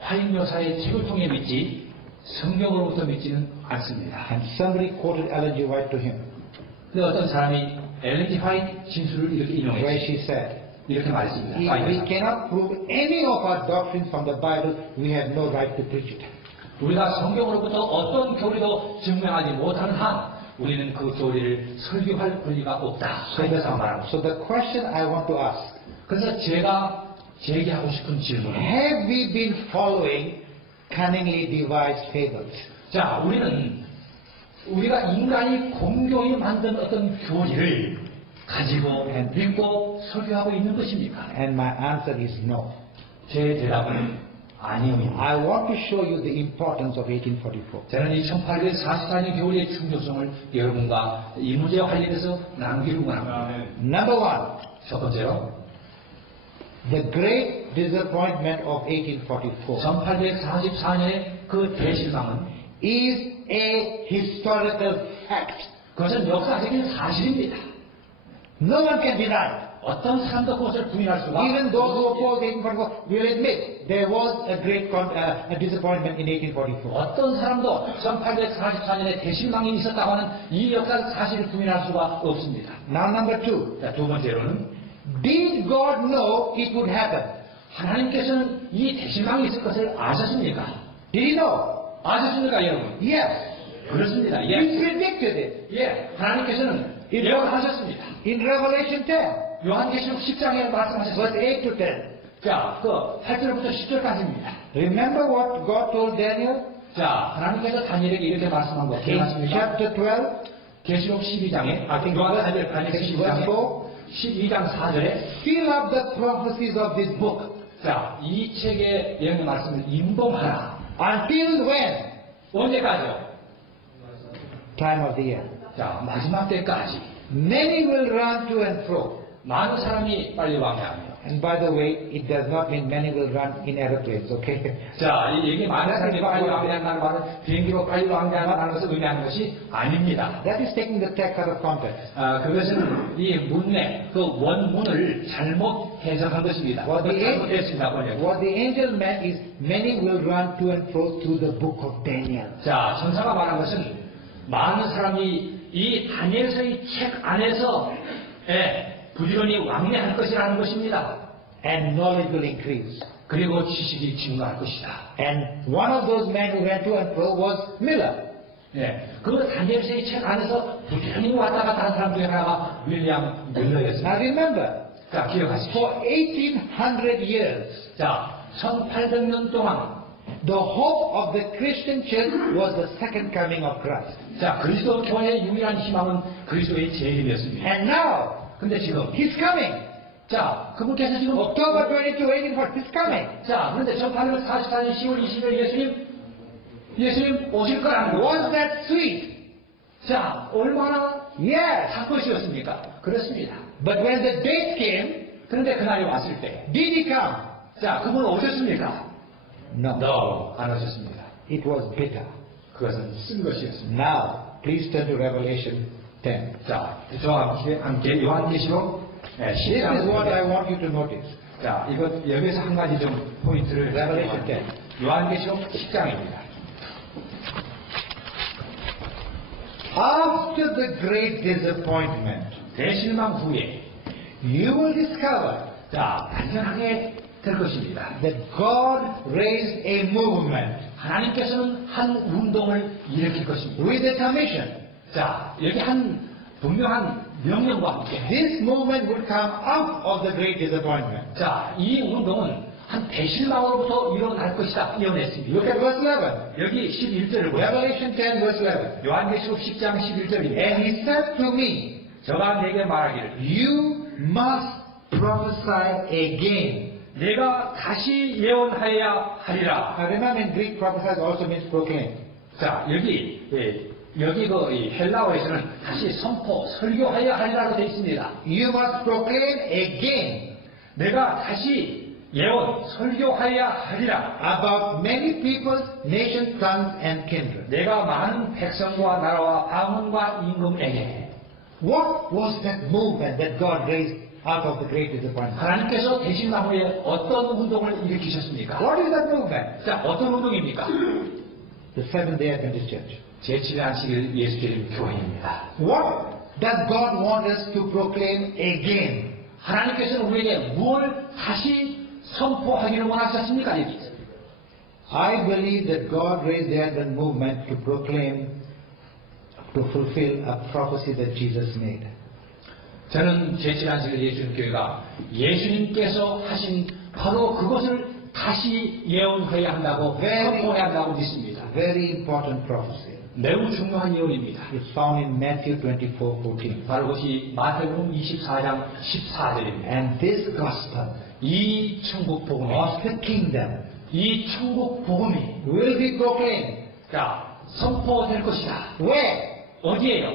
화인여사의 책을 통해 믿지 성경으로부터 믿지는 않습니다. And somebody quoted Ellen G. White to him, 근데 어떤 사람이 엘렌 G. 화이트 진술을 이렇게 where 인용했습니다. she said, 이렇게 말했습니다. if we 화이트가. cannot prove any of our doctrines from the Bible, we have no right to preach it. 우리가 성경으로부터 어떤 교리도 증명하지 못하는 한 우리는 그 교리를 설교할 권리가 없다. 화이트가 말합니다. So the question I want to ask, 그래서 제가 제기하고 싶은 질문은 have we been following cunningly devised fables? 자, 우리가 인간이 공교히 만든 어떤 교리를 가지고 믿고 설교하고 있는 것입니까? And my answer is no. 제 대답은 아니옵니다. I want to show you the importance of 1844. 저는 이 1844년 교리의 중요성을 여러분과 이 문제와 관련해서 남기려고 합니다. Number one, 첫 번째로 the great disappointment of 1844 1844년의 그 대실망은 is a historical fact. 그것은 역사적인 사실입니다. No one can deny. 어떤 사람도 그것을 부인할 수가 Even those who 없습니다. oppose 1844 will admit there was a great disappointment in 1844. 어떤 사람도 1844년에 대실망이 있었다고 하는 이 역사적 사실을 부인할 수가 없습니다. Now number 2. 자, 두 번째로는 Did God know it would happen? 하나님께서는 이 대실망이 있을 것을 아셨습니까? Did He know? 아셨습니까, 여러분? Yes. 그렇습니다. He 예. predicted it. 예. 하나님께서는 예언하셨습니다. In Revelation 10, 요한계시록 10장에 말씀하셨습니다. verse 8 to 10. 자, 그 8절부터 10절까지입니다. Remember what God told Daniel? 자, 하나님께서 다니엘에게 이렇게 말씀한 거 In 기억하십니까? chapter 12, 계시록 12장에, 다니엘 verse 12장 4, 12장 4절에 fill up the prophecies of this book. 자, 이 책의 예언의 말씀을 임봉하라. Until when? 언제까지요? Time of the year. 자, 마지막 때까지. Many will run to and fro. 많은 사람이 빨리 왕래하며. And by the way, it does not mean many will run in aeroplanes, okay? 자, 이게 많은 사람이 빨리 왕래한다는 말은 비행기로 빨리 왕래한다는 것을 의미하는 것이 아닙니다. That is taking the text out of context. 그것은 이 문맥, 그 원문을 잘못 해석한 것입니다. 잘못했습니다, 번역. What the angel meant is many will run to and fro through the book of Daniel. 자, 천사가 말한 것은 많은 사람이 이 다니엘서의 책 안에서 부지런히 왕래할 것이라는 것입니다. And knowledge will increase. 그리고 지식이 증가할 것이다. And one of those men who ran to and fro was Miller. 그 다니엘서의 책 안에서 부지런히 왔다 갔다 하는 사람 중에 하나가 윌리엄 밀러였습니다. Now remember, 자, 기억하십시오. for 1800 years, 자, 1800년 동안 the hope of the Christian church was the second coming of Christ. 자, 그리스도 교회의 유일한 희망은 그리스도의 재림이었습니다. And now, 근데 지금 He's coming. 자, 그분께서 지금 October 22, 1844, He's coming. 자, 그런데 1844년 10월 20일 예수님 오실 거라는 거. Was that sweet? 자, 얼마나 Yes. 산 것이었습니까? 그렇습니다. But when the date came, 그런데 그날이 왔을 때, did He come? 자, 그분 오셨습니까? No. No, 안 오셨습니다. It was bitter. 그것은 쓴 것이었습니다. Now, please turn to Revelation 10. 자, 저와 함께 요한계시록 This is what 10장. I want you to notice. 자, 이것 여기서 한 가지 좀 포인트를 Revelation 10. 요한계시록 10장입니다. After the great disappointment, 대실망 후에 you will discover 자, 발견하게 될 것입니다. that God raised a movement 하나님께서는 한 운동을 일으킬 것입니다. with a commission. 자, 여기 한 분명한 명령과 함께 This movement will come out of the great disappointment. 자, 이 운동은 한 대실망으로부터 일어날 것이다 예언했습니다. Look at verse 11. 여기 11절을 보세요. Revelation 10 verse 11. 요한계시록 10장 11절입니다. And he said to me, 저가 내게 말하기를 you must prophesy again. 내가 다시 예언하여야 하리라. Now remember in Greek prophesy also means proclaim. 자, 여기 이 헬라어에서는 다시 선포, 설교하여야 하리라고 되어 있습니다. You must proclaim again 내가 다시 예언, 설교하여야 하리라. about many peoples, nations, tongues and kindred. 내가 많은 백성과 나라와 방언과 임금에게. What was that movement that God raised out of the great disappointment? 하나님께서 대신망 후에 어떤 운동을 일으키셨습니까? What is that movement? 자, 어떤 운동입니까? The Seventh-day Adventist Church. 제7의 안식일 예수님 교회입니다. What does God want us to proclaim again? 하나님께서는 우리에게 무엇을 다시 선포하기를 원하셨습니까? 여기. I believe that God raised the Advent movement to proclaim, to fulfill a prophecy that Jesus made. 저는 제7의 안식일 예수님 교회가 예수님께서 하신 바로 그것을 다시 예언해야 한다고 선포해야 한다고 믿습니다. Very important prophecy. 매우 중요한 예언입니다. It's found in Matthew 24:14. 바로 그것이 마태복음 24장 14절입니다. And this gospel 이 천국 복음이 of the kingdom 이 천국 복음이 will be proclaimed. 자 선포될 것이다. Where? 어디에요?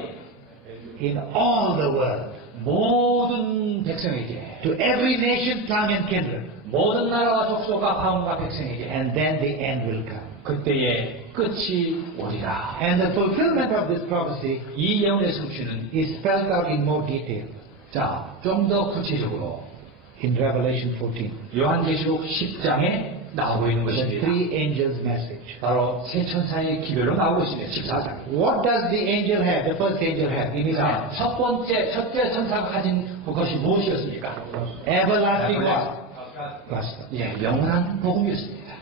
In all the world. 모든 백성에게, To every nation, tongue and kindred. 모든 나라와 족속과 방언과 백성에게. And then the end will come. 그때의 끝이 오리라. And the fulfillment of this prophecy 이 예언의 성취는 is spelled out in more detail 자, 좀 더 구체적으로 in Revelation 14. 요한계시록 10장에 나오고 있는 The 것입니다. three angels' message. 바로 세 천사의 기별로 나오고 있습니다. 14장. What does the angel have? The first angel have in his 자, hand. 첫째 천사가 가진 그것이 무엇이었습니까? Everlasting what? Gospel. 예, 영원한 복음이었습니다.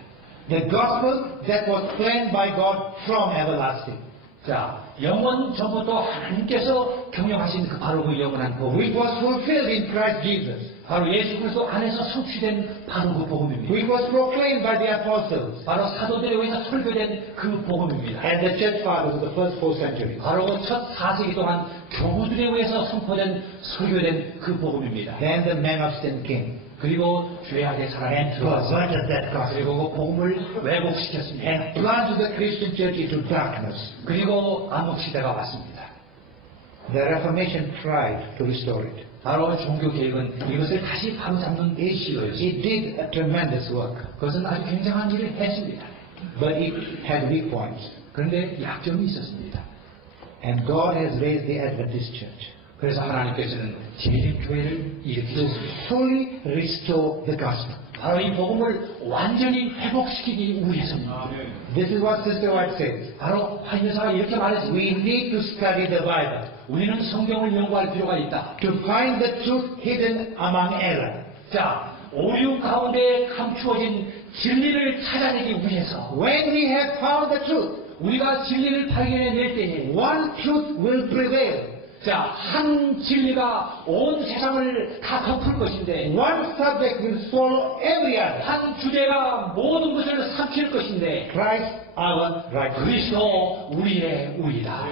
The gospel that was planned by God from everlasting. 자, 영원 전부터 하나님께서 경영하신 그 바로 그 영원한 복음. Which was fulfilled in Christ Jesus. 바로 예수 그리스도 안에서 성취된 바로 그 복음입니다. Which was proclaimed by the apostles 바로 사도들에 의해서 설교된 그 복음입니다. and the church fathers of the first 4 centuries. 바로 첫 4세기 동안 교부들에 의해서 선포된 설교된 그 복음입니다. Then the men of sin came 그리고 죄악의 사람이 and 들어와서 perverted that gospel 그리고 그 복음을 왜곡시켰습니다. and plunged the Christian church into darkness. 그리고 암흑시대가 왔습니다. The Reformation tried to restore it. 바로 종교 개혁은 이것을 다시 바로잡는 시도였습니다. It did a tremendous work, 그것은 아주 굉장한 일을 했습니다. but it had weak points. 그런데 약점이 있었습니다. And God has raised the Adventist church 그래서 하나님께서는 재림교회를 to 일으키셨습니다. fully restore the gospel. 바로 이 복음을 완전히 회복시키기 위해서입니다. This is what Sister White says. 바로 한 여사가 이렇게 말했습니다. We need to study the Bible 우리는 성경을 연구할 필요가 있다. to find the truth hidden among error. 자, 오류 가운데 감추어진 진리를 찾아내기 위해서 When we have found the truth, 우리가 진리를 발견해낼 때에 one truth will prevail. 자, 한 진리가 온 세상을 다 덮을 것인데 One subject will swallow every other. 한 주제가 모든 것을 삼킬 것인데 Christ our righteousness. 그리스도 우리의 우리다.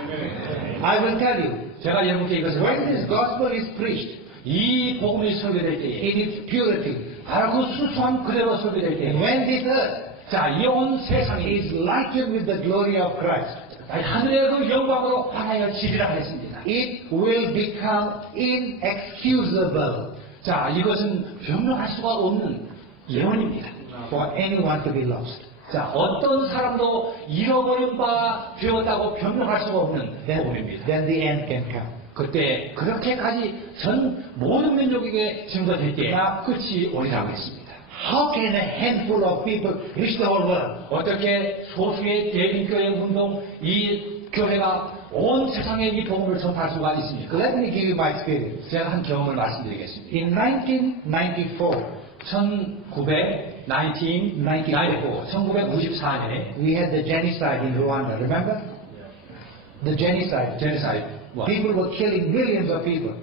I will tell you, 제가 여러분께 이것을 when this 말씀드립니다. gospel is preached 이 복음이 설교될 때에 in its purity, 바로 그 순수함 그대로 설교될 and 때에 when this earth 자, 이 온 세상이 is lightened with the glory of Christ, 하늘의 그 영광으로 환하여 지리라 했습니다. it will become inexcusable 자, 이것은 변명할 수가 없는 예언입니다. for anyone to be lost. 자, 어떤 사람도 잃어버린 바 되었다고 변명할 수가 없는 복음입니다. Then the end can come. 그때 그렇게까지 전 모든 민족에게 증거될 때 끝이 오리라고 했습니다. How can a handful of people reach the whole world? 어떻게 소수의 대림교회 운동 이 교회가 온 세상에 이 복음을 전파할 수가 있습니까? Let me give you my experience. 제가 한 경험을 말씀드리겠습니다. In 1994, 1994년에 we had the genocide in Rwanda, remember? The genocide. 제노사이드 People were killing millions of people.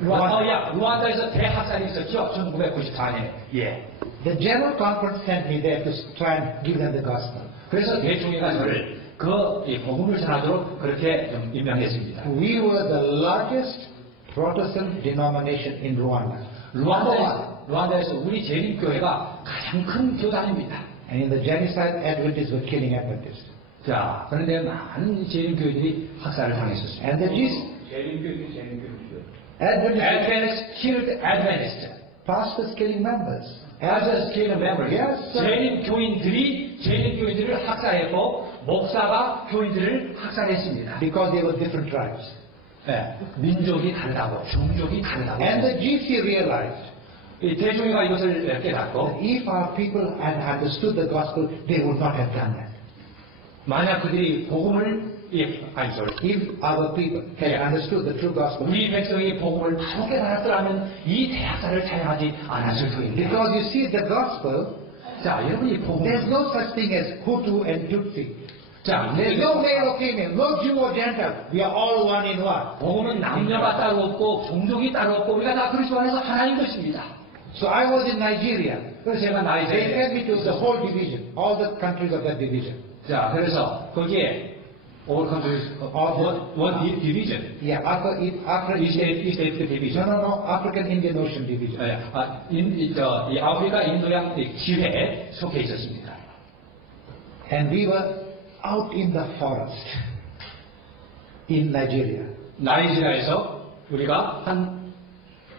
루안다에서 대학살이 있었죠. 1994년에. 예. The General Conference sent me there to try and give them the gospel. 그래서 대총회가 저를 이 복음을 전하도록 그렇게 좀 임명했습니다. We were the largest Protestant denomination in Rwanda. 루안다에서 우리 재림교회가 가장 큰 교단입니다. And in the genocide, Adventists were killing Adventists. 자, 그런데 많은 재림교회들이 학살을 당했었습니다. And the Adventists killed Adventists. pastors killing members. Adventists killed members. Yes, sir. 재림교인들이 재림교인들을 학살했고 목사가 교인들을 학살했습니다. Because they were different tribes. 네, 민족이 다르다고, 종족이 다르다고. And the GC realized 이 대중회가 이것을 깨닫고 if our people had understood the gospel, they would not have done that. 만약 그들이 복음을 If our people had understood the true gospel, 우리 백성이 복음을 바로 깨달았더라면 이 대학살을 자행하지 않았을 터입니다. because you see the gospel, 자, 여러분 이 복음. there's no such thing as Hutu and Tutsi. 자, There's no male or female, no Jew or Gentile. We are all one in one. 복음은 남녀가 따로 없고 종족이 따로 없고 우리가 다 그리스도 안에서 하나인 것입니다. So I was in Nigeria. 그래서 제가 They 나이지리아에 sent me to the whole division, all the countries of that division. 자, 그래서 거기에 all countries one division. Yeah, East Africa division. no, African Indian Ocean division. 이 아프리카 인도양 지회에 속해 있었습니다. And we were out in the forest in Nigeria. 나이지리아에서 우리가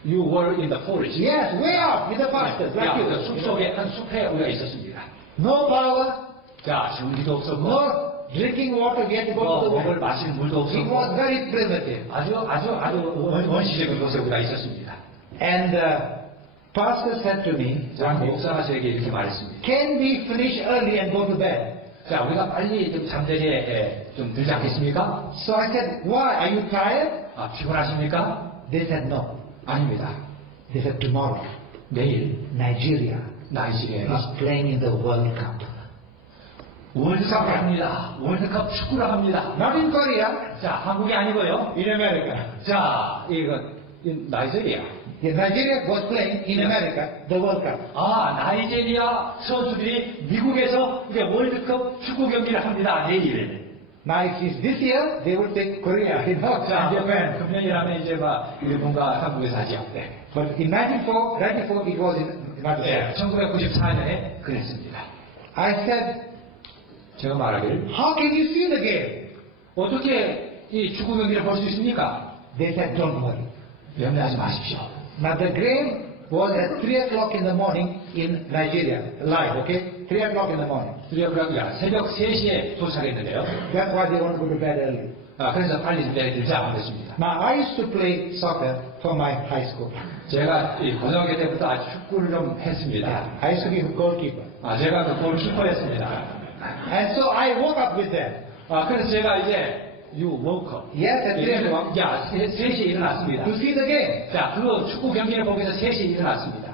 You were in the forest. Yes, way out with the pastors, like you. 숲속에 한 숲에 우리가 있었습니다. No power, 자, 전기도 없었고, no drinking water, we had to go to the 먹을 well. 마실 물도 It was 없었고, very primitive. 아주 원시적인 곳에 우리가 있었습니다. And pastor said to me, 자, 목사가 저에게 이렇게 말했습니다. can we finish early and go to bed? 자, 우리가 빨리 좀 잠자리에 좀 들지 않겠습니까? So I said, why? Are you tired? 아, 피곤하십니까? They said, no. 아닙니다. They said, tomorrow, 내일 Nigeria 나이지리아가 is playing in the World Cup. 월드컵을 합니다. 월드컵 축구를 합니다. Not in Korea, 자, 한국이 아니고요. in America. 자, 이거 나이지리아. Yeah, Nigeria was playing in America the World Cup. 아, 나이지리아 선수들이 미국에서 이제 월드컵 축구 경기를 합니다. 내일. Now, if it's this year, they will take Korea, you know, 자, and Japan. 금년이라면 이제 막 일본과 한국에서 하죠. 네. But in 94 it was in United 네, States. 1994년에 그랬습니다. I said, 제가 말하기를 how can you see the game? 어떻게 이 축구 경기를 볼 수 있습니까? They said, don't worry. 염려하지 마십시오. Now, the game was at 3 o'clock in the morning in Nigeria, live, okay? 3 o'clock in the morning. 새벽 3시에 도착했는데요. That's why they want to go to bed early. 아, 그래서 빨리 내들자 그랬습니다. Now, I used to play soccer for my high school. 제가 이 고등학교 때부터 아주 축구를 좀 했습니다. I used to be a goalkeeper. 아, 제가 그 골키퍼였습니다. And so I woke up with them. 아, 그래서 제가 이제 You woke up. Yes, at 3 o'clock. 야, 3시에 일어났습니다. To see the game. 자, 그 축구 경기를 보기 위해서 3시에 일어났습니다.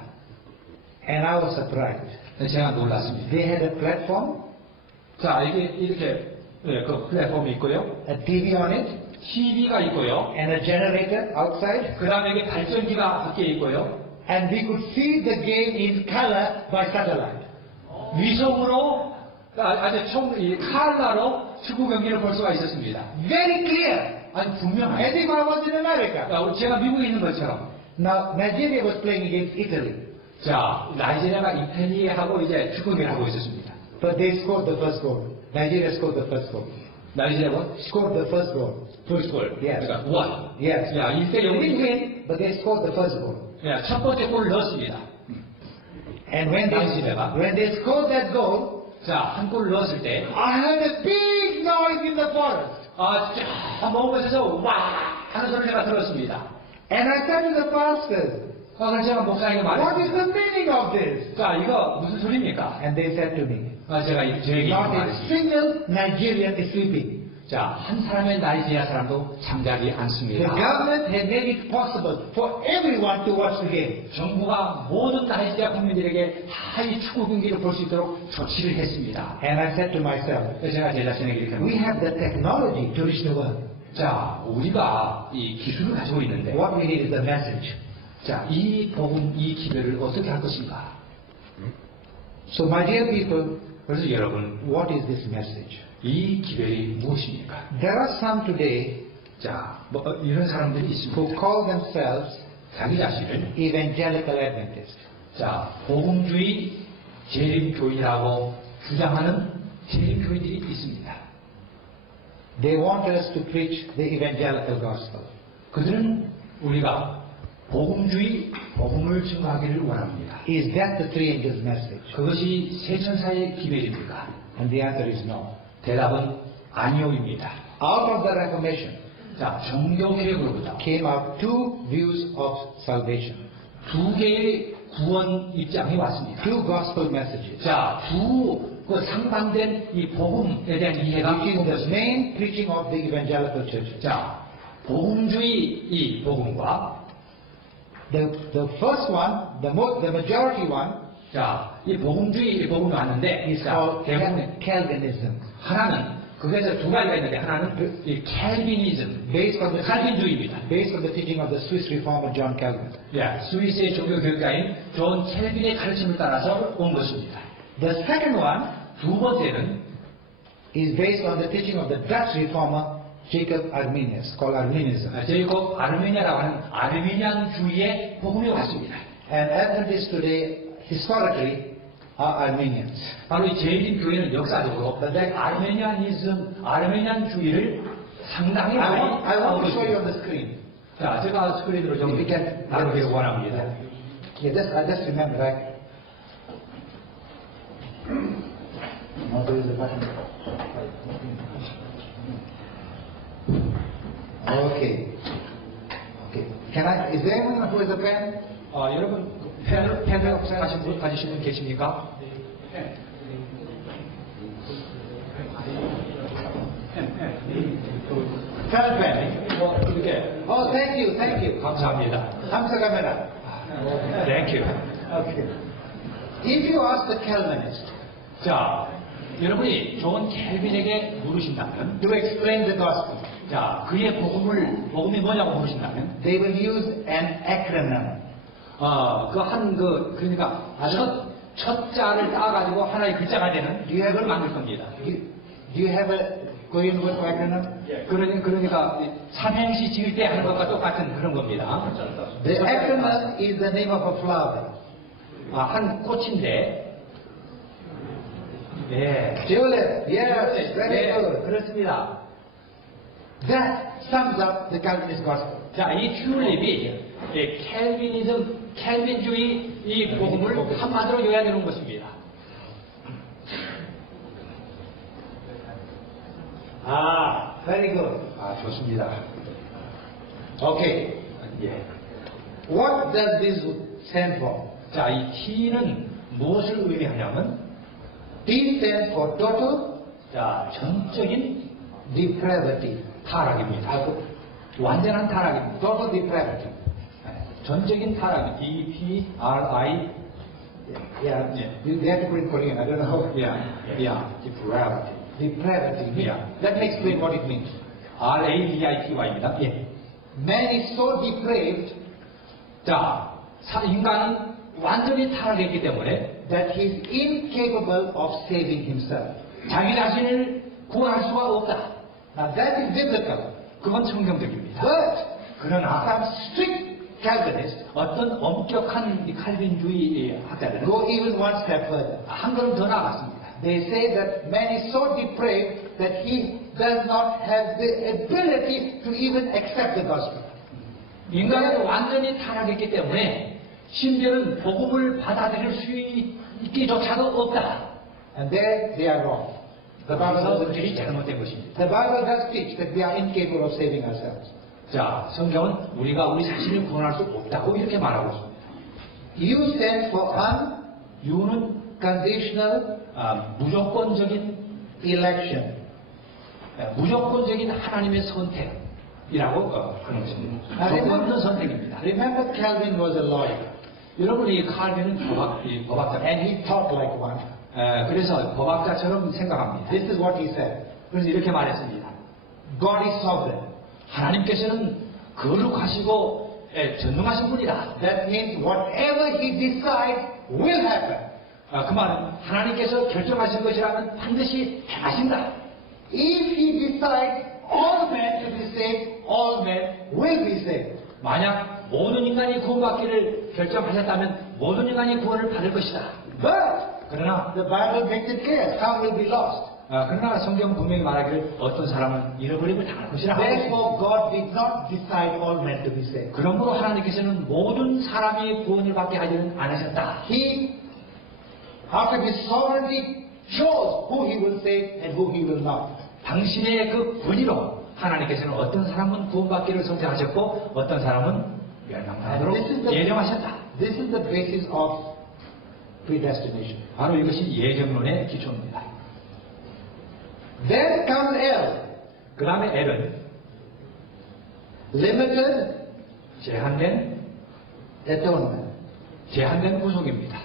And I was surprised. 제가 놀랐습니다. They had a platform, 자, 이게 이렇게 네, 그 플랫폼이 있고요. a TV on it, TV가 있고요. and a generator outside. 그 다음에 이게 발전기가 밖에 있고요. And we could see the game in color by satellite. 위성으로 아주 이 칼라로 축구 경기를 볼 수가 있었습니다. Very clear. 아주 분명하게. As if I was in America. 제가 미국에 있는 것처럼. Now, Nigeria was playing against Italy. 자, 나이지리아가 이태리하고 이제 축구 경기를 하고 있었습니다. But they scored the first goal. Nigeria scored the first goal. 나이지리아가 Scored the first goal. first goal. Yes. 그러니까 원. Yes. 야, They 1대 0. didn't win, but they scored the first goal. 야, 첫 번째 골을 넣었습니다. And when they scored that goal, 자, 한 골을 넣었을 때, I heard a big noise in the forest. 아, 먼 곳에서 와! 하는 소리를 제가 들었습니다. And I said to the pastor, 그래서 제가 목사에게 what is 말했습니다. the meaning of this? 자, 이거 무슨 소리입니까? And they said to me, 아, 제가 저에게 not a 말했습니다. single Nigerian is sleeping. 자, 한 사람의 나이지리아 사람도 잠자지 The 않습니다. government had made it possible for everyone to watch the game. 정부가 모든 나이지리아 국민들에게 다 이 축구 경기를 볼 수 있도록 조치를 했습니다. And I said to myself, 그래서 제가 제 자신에게 이렇게 we 합니다. have the technology to reach the world. 자, 우리가 이 기술을 가지고 있는데, What we need is the message. 자, 이 복음, 이 기별을 어떻게 할 것인가? So my dear people, 그래서 여러분, what is this message? 이 기별이 무엇입니까? There are some today 자, 이런 사람들이 who 있습니다. call themselves 자기 자신을 evangelical Adventists. 자, 복음주의 재림교인이라고 주장하는 재림교인들이 있습니다. They want us to preach the evangelical gospel. 그들은 우리가 복음주의, 복음을 증거하기를 원합니다. Is that the three angels' message? 그것이 세천사의 기별입니까? And the answer is no. 대답은 아니오입니다. Out of the Reformation 자, 정교개혁으로부터 came out two views of salvation, 두 개의 구원 입장이 왔습니다. two gospel messages, 자, 그 상반된 이 복음에 대한 이해가 which is 온 the 것입니다. main preaching of the evangelical churches. 자, 복음주의 이 복음과 The first one, the majority one, 자, 이 복음주의 이 복음이 왔는데 is 자, called 대부분 Calvinism, 하나는 그게서 두 가지가 있는데 하나는 이 캘비니즘, based on 칼빈주의입니다. the teaching of the Swiss reformer John Calvin. 예, 스위스의 종교 교육가인 존 캘빈의 가르침을 따라서 온 것입니다. The second one 두 번째는 is based on the teaching of the Dutch reformer Jacob Arminius, called Arminianism. 제이콥 아르메니아라고 하는 아르메니안주의의 복음이 왔습니다. And Adventists today, historically, are Armenians. 바로 이 재림교회는 역사적으로 아르메니안주의를 상당히 I 많이 want to show you 하고 on the screen. 자, 제가 스크린으로 좀 If you can, 나누기를 원합니다. Yeah, I just remember, right? No, there is a button. Okay. Okay. Is there anyone who has a pen? 여러분 펜을 가지신 분 계십니까? pen. 이렇게. Thank you. 감사합니다. 감사합니다. Thank you. Okay. If you ask the Calvinist 자, 여러분이 존 켈빈에게 물으신다면, to explain the gospel, 자, 그의 복음이 뭐냐고 물으신다면, they will use an acronym. 그러니까 첫 자를 따가지고 하나의 글자가 되는 걸 만들 겁니다. Do you have a Korean word for acronym? 그러니까 삼행시 지을 때 하는 것과 똑같은 그런 겁니다. The acronym is the name of a flower. 한 꽃인데, 네. Tulip. Yes, very good. 그렇습니다. That sums up the Calvinist gospel. 자, 이 튤립이 켈빈주의 이 복음을 한마디로 요약해 놓은 것입니다. Very good. 좋습니다. Okay. 예. What does this stand for? 자, 이 T는 무엇을 의미하냐면, T stands for total 자, 전적인 depravity. 타락입니다. 완전한 타락입니다. Total depravity. 전적인 타락, D-P-R-I. Yeah. You have to put it in Korean. I don't know. Yeah. Depravity. Depravity. Yeah. Let me explain what it means. R-A-V-I-T-Y입니다. 예. Man is so depraved 자, 인간은 완전히 타락했기 때문에 that he is incapable of saving himself. 자기 자신을 구원할 수가 없다. Now that is biblical. 그건 성경적입니다. But 그러나 some strict Calvinists 어떤 엄격한 이 칼빈주의 학자들은 go even one step further. 한 걸음 더 나아갔습니다. They say that man is so depraved that he does not have the ability to even accept the gospel. 인간은 완전히 타락했기 때문에 심지어는 복음을 받아들일 수 있기조차도 없다. And there they are wrong. The Bible doesn't 그들이 teach that. 잘못된 것입니다. The Bible does teach that we are incapable of saving ourselves. 자, 성경은 우리가 우리 자신을 구원할 수 없다고 이렇게 말하고 있습니다. U stands for U는 unconditional 무조건적인 election. 무조건적인 하나님의 선택이라고 하는 것입니다. 조건 없는 선택입니다. Remember, Calvin was a lawyer, 여러분이 칼빈은 법학자, and he thought like one. 그래서 법학자처럼 생각합니다. This is what he said. 그래서 이렇게 말했습니다. God is sovereign. 하나님께서는 거룩하시고 전능하신 분이다. That means whatever he decides will happen. 그 말은 하나님께서 결정하신 것이라면 반드시 행하신다. If he decides all men to be saved, all men will be saved. 만약 모든 인간이 구원받기를 결정하셨다면 모든 인간이 구원을 받을 것이다. But 그러나 the Bible makes it clear, some will be lost. 그러나 성경 분명히 말하기를 어떤 사람은 잃어버림을 당할 것이라. Therefore, God did not decide all men to be saved. 그러므로 하나님께서는 모든 사람이 구원을 받게 하지는 않으셨다. He, after his sovereignty, chose who he will save and who he will not. 당신의 그 권위로 하나님께서는 어떤 사람은 구원받기를 선택하셨고 어떤 사람은 멸망하도록 예정하셨다. This is the basis of predestination. 바로 이것이 예정론의 기초입니다. Then comes L. 그 다음에 L은 Limited 제한된 atonement. 제한된 구속입니다.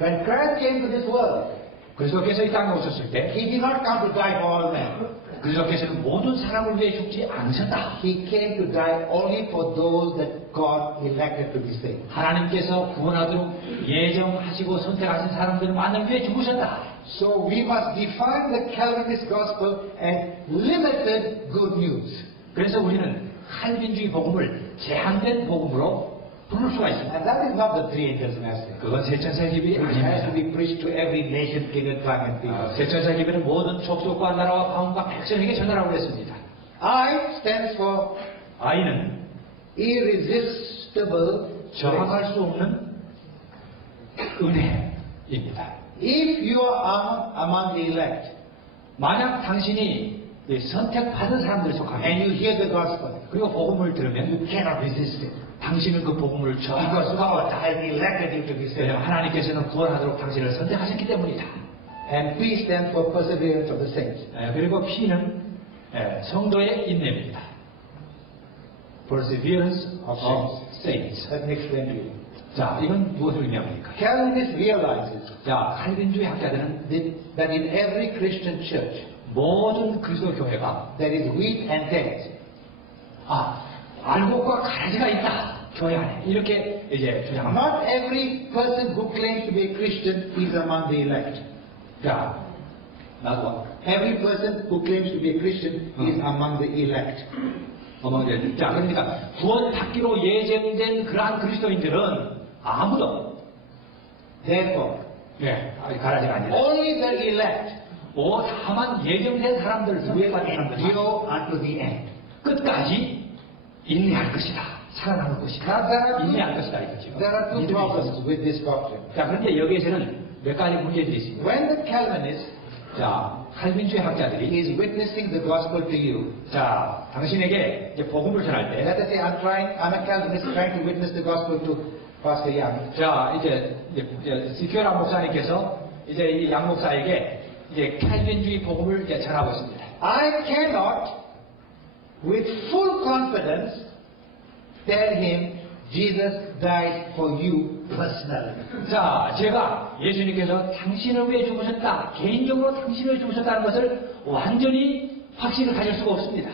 When Christ came to this world, 그리스도께서 이 땅에 오셨을 때 he did not come to die for all men. 그리스도께서는 모든 사람을 위해 죽지 않으셨다. He came to die only for those that God elected to be saved. 하나님께서 구원하도록 예정하시고 선택하신 사람들만을 위해 죽으셨다. So we must define the Calvinist gospel as limited good news. 그래서 우리는 칼빈주의 복음을 제한된 복음으로 부를 수가 있습니다. And that is not the three angels' message. 그건 세천세 기별이 It has to 아닙니다. be preached to every nation, king, and tongue and people. 세천세 기별은 모든 족속과 나라와 가문과 백성에게 전하라고 했습니다. I stands for I는 irresistible 저항할 수 없는 은혜입니다. If you are among the elect 만약 당신이 선택받은 사람들에 속하면 and you hear the gospel, 그리고 복음을 들으면 you cannot resist it. 당신은 그 복음을 저항할 Because 수가 God 없다. has elected you to be saved. 왜냐하면 하나님께서는 구원하도록 당신을 선택하셨기 때문이다. And P stands for perseverance of the saints. 그리고 P는 성도의 인내입니다. Perseverance of saints. Let me explain to you. 자, 이건 무엇을 의미합니까? Calvinist realizes 자, 칼빈주의 학자들은 that in every Christian church 모든 그리스도 교회가 there is wheat and tares. 알곡과 가라지가 있다. 교회 안에 이렇게 이제 주장합니다. Not every person who claims to be a Christian is among the elect. 자, 나도 Every person who claims to be a Christian is among the elect. 자, 그러니까 구원 받기로 예정된 그러한 그리스도인들은 아무도 Therefore, 가라지가 아니다. only the elect 다만 예정된 사람들, will 선택받은 사람들 endure unto the end. 끝까지 인내할 것이다. 살아남을 것이다. 인내할 것이다 이거죠. There are two problems with this doctrine. 자, 그런데 여기에서는 몇 가지 문제들이 있습니다. When the Calvinist 자, 칼빈주의 학자들이 is witnessing the gospel to you, 자, 당신에게 이제 복음을 전할 때, let us say I'm a Calvinist trying to witness the gospel to Pastor Yang. 자, 이제 시큐라 목사님께서 이제 이 양 목사에게 이제 칼빈주의 복음을 이제 전하고 있습니다. I cannot, with full confidence, tell him Jesus died for you personally. 자, 제가 예수님께서 당신을 위해 죽으셨다, 개인적으로 당신을 위해 죽으셨다는 것을 완전히 확신을 가질 수가 없습니다.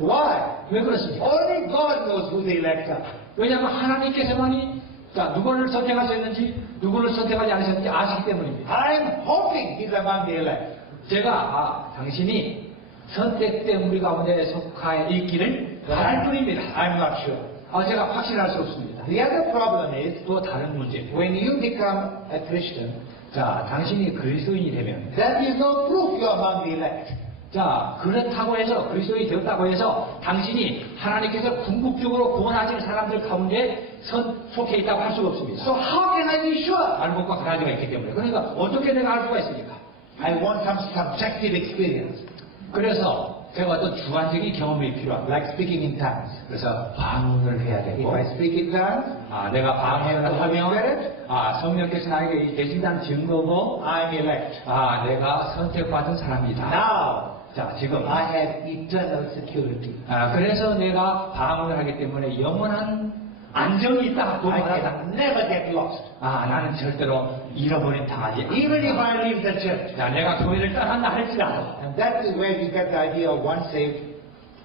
Why? 왜 그렇습니까? Only God knows who the elect are. 왜냐하면 하나님께서만이 자, 누구를 선택하셨는지 누구를 선택하지 않으셨는지 아시기 때문입니다. I'm hoping he's among the elect. 제가 당신이 선택된 우리 가운데 속하여 있기를 바랄 뿐입니다. I'm not sure. 제가 확신할 수 없습니다. The other problem is, 또 다른 문제. when you become a Christian, 자, 당신이 그리스도인이 되면 that is no proof you're among the elect. 자, 그렇다고 해서 그리스도인이 되었다고 해서 당신이 하나님께서 궁극적으로 구원하실 사람들 가운데 속해 있다고 할 수가 없습니다. So how can I be sure? 알곡과 가라지가 있기 때문에. 그러니까 어떻게 내가 알 수가 있습니까? I want some subjective experience, 그래서 제가 어떤 주관적인 경험이 필요합니다. like speaking in tongues. 그래서 방언을 해야 If 되고, I speak in tongues, 내가 방언을 하면, Spirit, 성령께서 나에게 계신다는 증거고, I'm elect. 내가 선택받은 사람이다. Now, 자, 지금, I have eternal security. 그래서 내가 방언을 하기 때문에 영원한 안정이 있다. 또 I 말하다. can never get lost. 나는 절대로 잃어버림 당하지 않는다. Even if I leave the church. 자, 내가 교회를 떠난다 할지라도. And that is where we get the idea of once saved.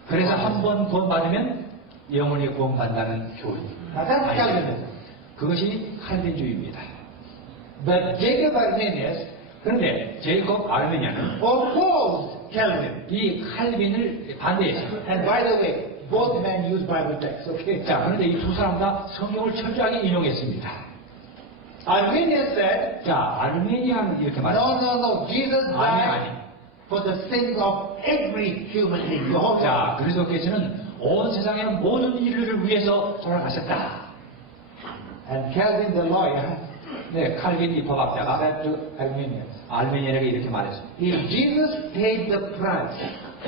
그래서 한 번 구원받으면 영원히 구원받는다는 교리. Now that's Calvinism. 그것이 칼빈주의입니다. But Jacob Arminius 그런데 제이콥 아르메니아는 opposed Calvin. 이 칼빈을 반대했습니다. And by the way, both men use Bible texts, okay? 자, 그런데 이 두 사람 다 성경을 철저하게 인용했습니다. Arminius said, 자, 아르메니아는 이렇게 말했습니다. no, Jesus died for the sins of every human being. The whole 자, 그리스도께서는 온 세상의 모든 인류를 위해서 돌아가셨다. And Calvin the lawyer 네, 칼빈 이 법학자가 said to Arminius, 아르메니아에게 이렇게 말했습니다. if Jesus paid the price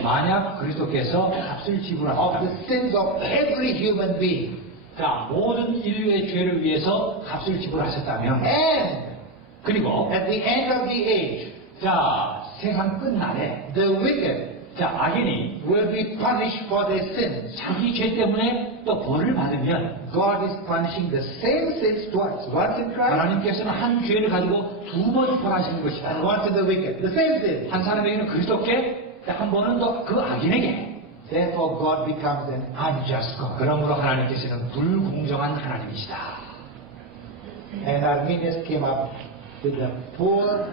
만약 그리스도께서 값을 of 지불하셨다. the sins of every human being, 자, 모든 인류의 죄를 위해서 값을 지불하셨다면, and 그리고 at the end of the age, 자, 세상 끝날에 the wicked 자, 악인이 will be punished for their sins. 자기 죄 때문에 또 벌을 받으면 God is punishing the same sins twice. Once in Christ 하나님께서는 한 죄를 가지고 두 번 벌하시는 and 것이다. once in the wicked. The same sin. 한 사람에게는 그리스도께, 한 번은 또 그 악인에게. Therefore God becomes an unjust God. 그러므로 하나님께서는 불공정한 하나님이시다. And Arminius came up with a poor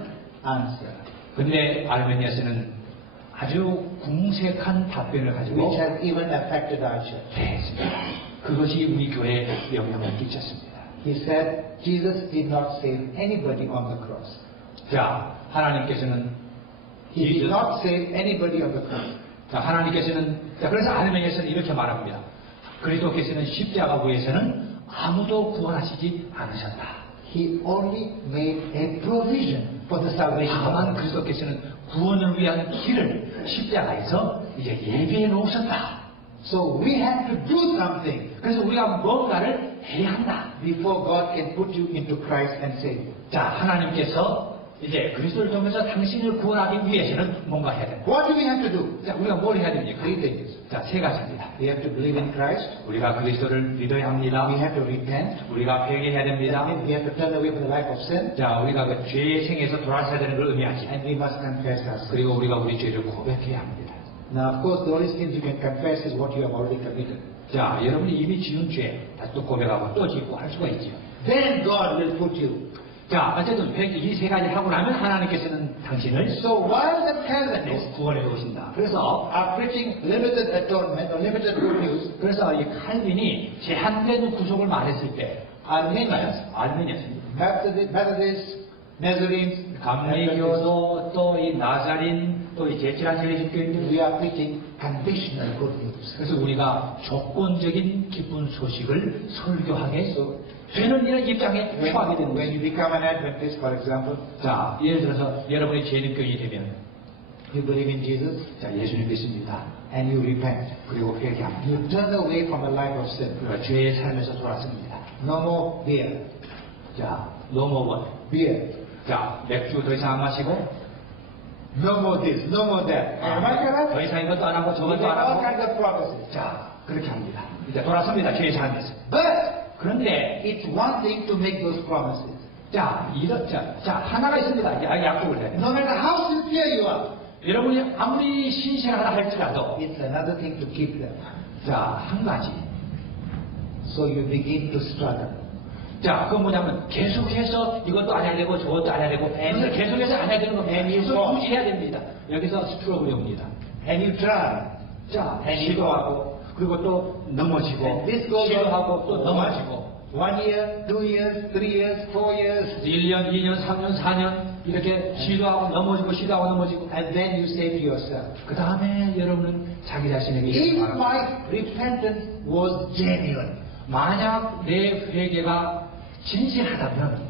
answer, 근데 아르메니아스는 아주 궁색한 답변을 가지고 which has even affected our church. 했습니다. 그것이 우리 교회에 영향을 끼쳤습니다. He said, Jesus did not save anybody on the cross. 자, 하나님께서는 He did not save anybody on the cross. 자, 하나님께서는, 자, 그래서 아르메니아스는 이렇게 말합니다. 그리스도께서는 십자가 위에서는 아무도 구원하시지 않으셨다. He only made a provision for the salvation of 다만 others. 그리스도께서는 구원을 위한 길을 십자가에서 이제 예비해 놓으셨다. So we have to do something 그래서 우리가 뭔가를 해야 한다. before God can put you into Christ and save you. 자, 하나님께서 이제 그리스도를 통해서 당신을 구원하기 위해서는 뭔가 해야 된다. What do we have to do? 자, 우리가 뭘 해야 됩니까? Three things. 자, 세 가지입니다. We have to believe in Christ. 우리가 그리스도를 믿어야 합니다. We have to repent. 우리가 회개해야 됩니다. That means we have to turn away from the life of sin. 자, 우리가 그 죄의 생에서 돌아서야 되는 걸 의미하지. And we must confess our sins. 그리고 우리가 우리 죄를 고백해야 합니다. Now, of course, the only sins you can confess is what you have already committed. 자, 여러분이 이미 지은 죄, 다시 또 고백하고 또 짓고 할 수가 있죠. Then God will put you. 자, 어쨌든 이 세 가지를 하고 나면 하나님께서는 당신을 So while the Calvinists 구원해 놓으신다. 그래서 are preaching limited atonement or limited good news, 그래서 이 칼빈이 제한된 구속을 말했을 때 Armenians, 알메니아입니다. Methodists, Nazarenes, 감리교도 또 이 나자린 또 이 제칠한 제일교인들 we are preaching conditional good news. 그래서 우리가 조건적인 기쁜 소식을 설교하게 되는 이런 입장에 처하게 되는 When 거예요. you become an Adventist, for example, 자, 예를 들어서 여러분이 재림교인이 되면 you believe in Jesus 자, 예수님 믿습니다. and you repent. 그리고 회개합니다. You turn away from a life of sin. 그리고 죄의 삶에서 돌아섭니다. No more beer. 자, 노모원. Beer. 자, 맥주 더 이상 안 마시고 No more this, no more that. Am I correct? 더 이상 이것도 안 하고 We 저것도 make 안 all 하고 kinds of promises. 자, 그렇게 합니다. 이제 돌아섭니다. 죄의 삶에서. But 그런데 it's one thing to make those promises. 자, 하나가 있습니다. 약속을 해야 돼요. No matter how sincere you are, 여러분이 아무리 신실하다 할지라도 it's another thing to keep them. 자, 한 가지. So you begin to struggle. 자, 그건 뭐냐면 계속해서 이것도 안 해야 되고 저것도 안 해야 되고 이것을 계속해서 안 해야 되는 겁니다. 계속 유지해야 됩니다. 여기서 스트로크가 옵니다. And you try. 자, And you 시도하고 그리고 또 넘어지고 And this goes on 시도하고 또 넘어지고 1 year, 2 years, 3 years, 4 years. 1년, 2년, 3년, 4년 이렇게 시도하고 넘어지고 시도하고 넘어지고 And then you say to yourself, 그 다음에 여러분은 자기 자신에게 if 이렇게 말합니다. my repentance was genuine, 만약 내 회개가 진실하다면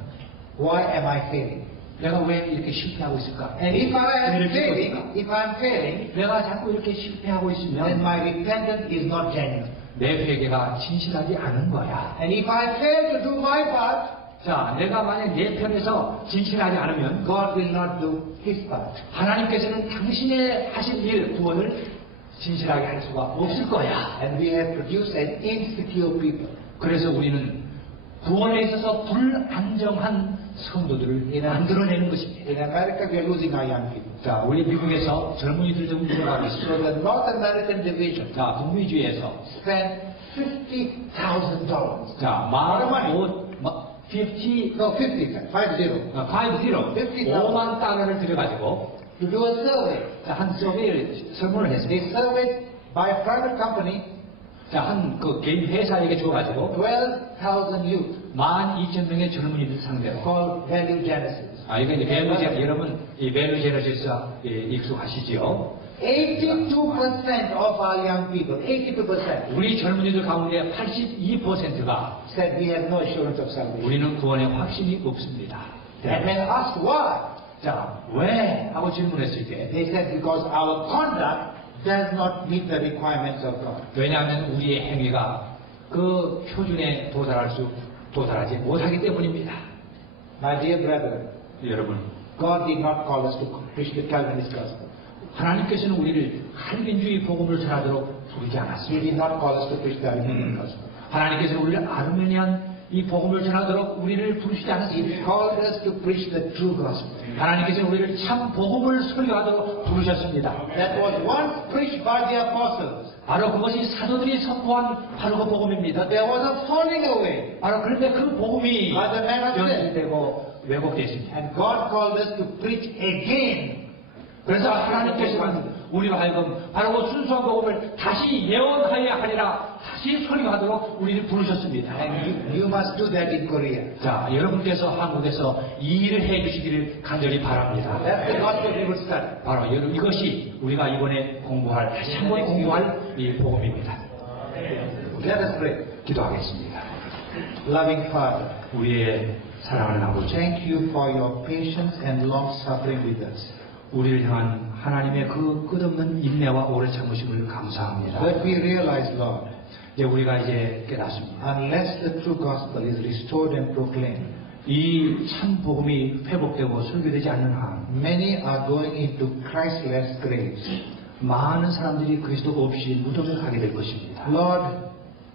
why am I failing? 내가 왜 이렇게 실패하고 있을까? And if I am 죄를 짓고 failing, 있을까? if I am failing, 내가 자꾸 이렇게 실패하고 then 있으면 my repentance is not genuine. 내 회개가 진실하지 않은 거야. And if I fail to do my part, 자, 내가 만약 내 편에서 진실하지 않으면 God will not do His part. 하나님께서는 당신의 하실 일, 구원을 진실하게 할 수가 없을 거야. And we have produced an insecure people. 그래서 우리는 구원에 있어서 불안정한 성도들을 만들어내는 것입니다. In America, we are losing our young people. 자, 우리 미국에서 젊은이들 좀 늘어나고 So 있습니다. the North American division 자, 북미주에서 spent $50,000. 자, No, 50, 50. 5만 달러를 들여가지고 To do a survey. 자, 한 서베이를 설문을 했습니다. They surveyed by a private company 자, 한 그 개인 회사에게 줘가지고 12,000 youth 12,000명의 젊은이들 상대로 called Value Genesis. 아, 이거 이제 밸류제 여러분 이 밸류제너시스 익숙하시지요? 82% of our young people, 82% 우리 젊은이들 가운데 82%가 said we have no assurance of salvation. 우리는 구원에 확신이 없습니다. And when asked why, 자, 왜? 하고 질문했을 때 they said because our conduct does not meet the requirements of God. 왜냐하면 우리의 행위가 그 표준에 도달하지 못하기 때문입니다. My dear brethren, 여러분, God did not call us to preach the Calvinist gospel. 하나님께서는 우리를 칼빈주의 복음을 전하도록 부르지 He 않았습니다. did not call us to preach the Armenian gospel. 하나님께서는 우리를 아르메니안 이 복음을 전하도록 우리를 부르시지 He 않았습니다. called us to preach the true gospel. 하나님께서는 우리를 참 복음을 설교하도록 부르셨습니다. That was once preached by the apostles. 바로 그것이 사도들이 선포한 바로 그 복음입니다. There was a falling away. 바로 그런데 그 복음이 By the man of sin. 변질되고 왜곡됐습니다. And God called us to preach again. 그래서 하나님께서는 우리로 하여금 바로 그 순수한 복음을 다시 예언하여야 하리라 다시 설교하도록 우리를 부르셨습니다. And you must do that in Korea. 자, 여러분께서 한국에서 이 일을 해 주시기를 간절히 바랍니다. That's the gospel we will study. 바로 여러분 이것이 우리가 이번에 공부할 다시 한번 공부할 이 복음입니다. Let us pray. 기도하겠습니다. Loving Father, 우리의 사랑하는 아버지, Thank you for your patience and long suffering with us. 우리를 향한 하나님의 그 끝없는 인내와 오래 참으심을 감사합니다. But we realize, Lord, 이제 우리가 이제 깨닫습니다. unless the true gospel is restored and proclaimed, 이 참 복음이 회복되고 설교되지 않는 한 many are going into Christless graves. 많은 사람들이 그리스도 없이 무덤에 가게 될 것입니다. Lord,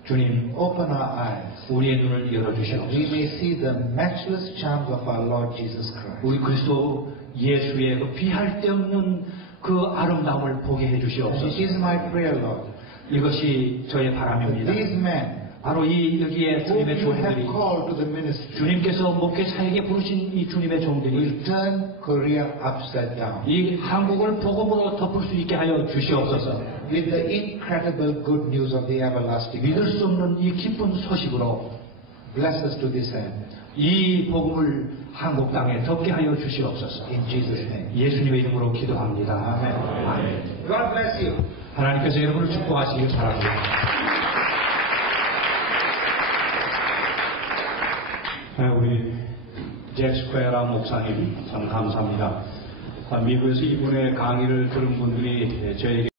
주님, open our eyes. 우리의 눈을 We 열어주시옵소서. may see the matchless charms of our Lord Jesus Christ. 우리 그리스도 예수의 그 비할 데 없는 그 아름다움을 보게 And 해주시옵소서. it is my prayer, Lord, 이것이 저의 that 바람입니다. these men 바로 이 여기에 whom 주님의 you have 종들이 called to the ministry 주님께서 목회 사역에 부르신 이 주님의 종들이 will turn Korea upside down 이 한국을 복음으로 덮을 수 있게 하여 주시옵소서. with the incredible good news of the everlasting. 믿을 수 없는 이 기쁜 소식으로 Bless us to this end. 이 복음을 한국 땅에 덮게 하여 주시옵소서. In Jesus' name. 예수님의 이름으로 기도합니다. 아멘. 아멘. God bless you. 하나님께서 여러분을 축복하시길 바랍니다. 우리 잭 스퀘라 목사님 참 감사합니다. 미국에서 이분의 강의를 들은 분들이 저에게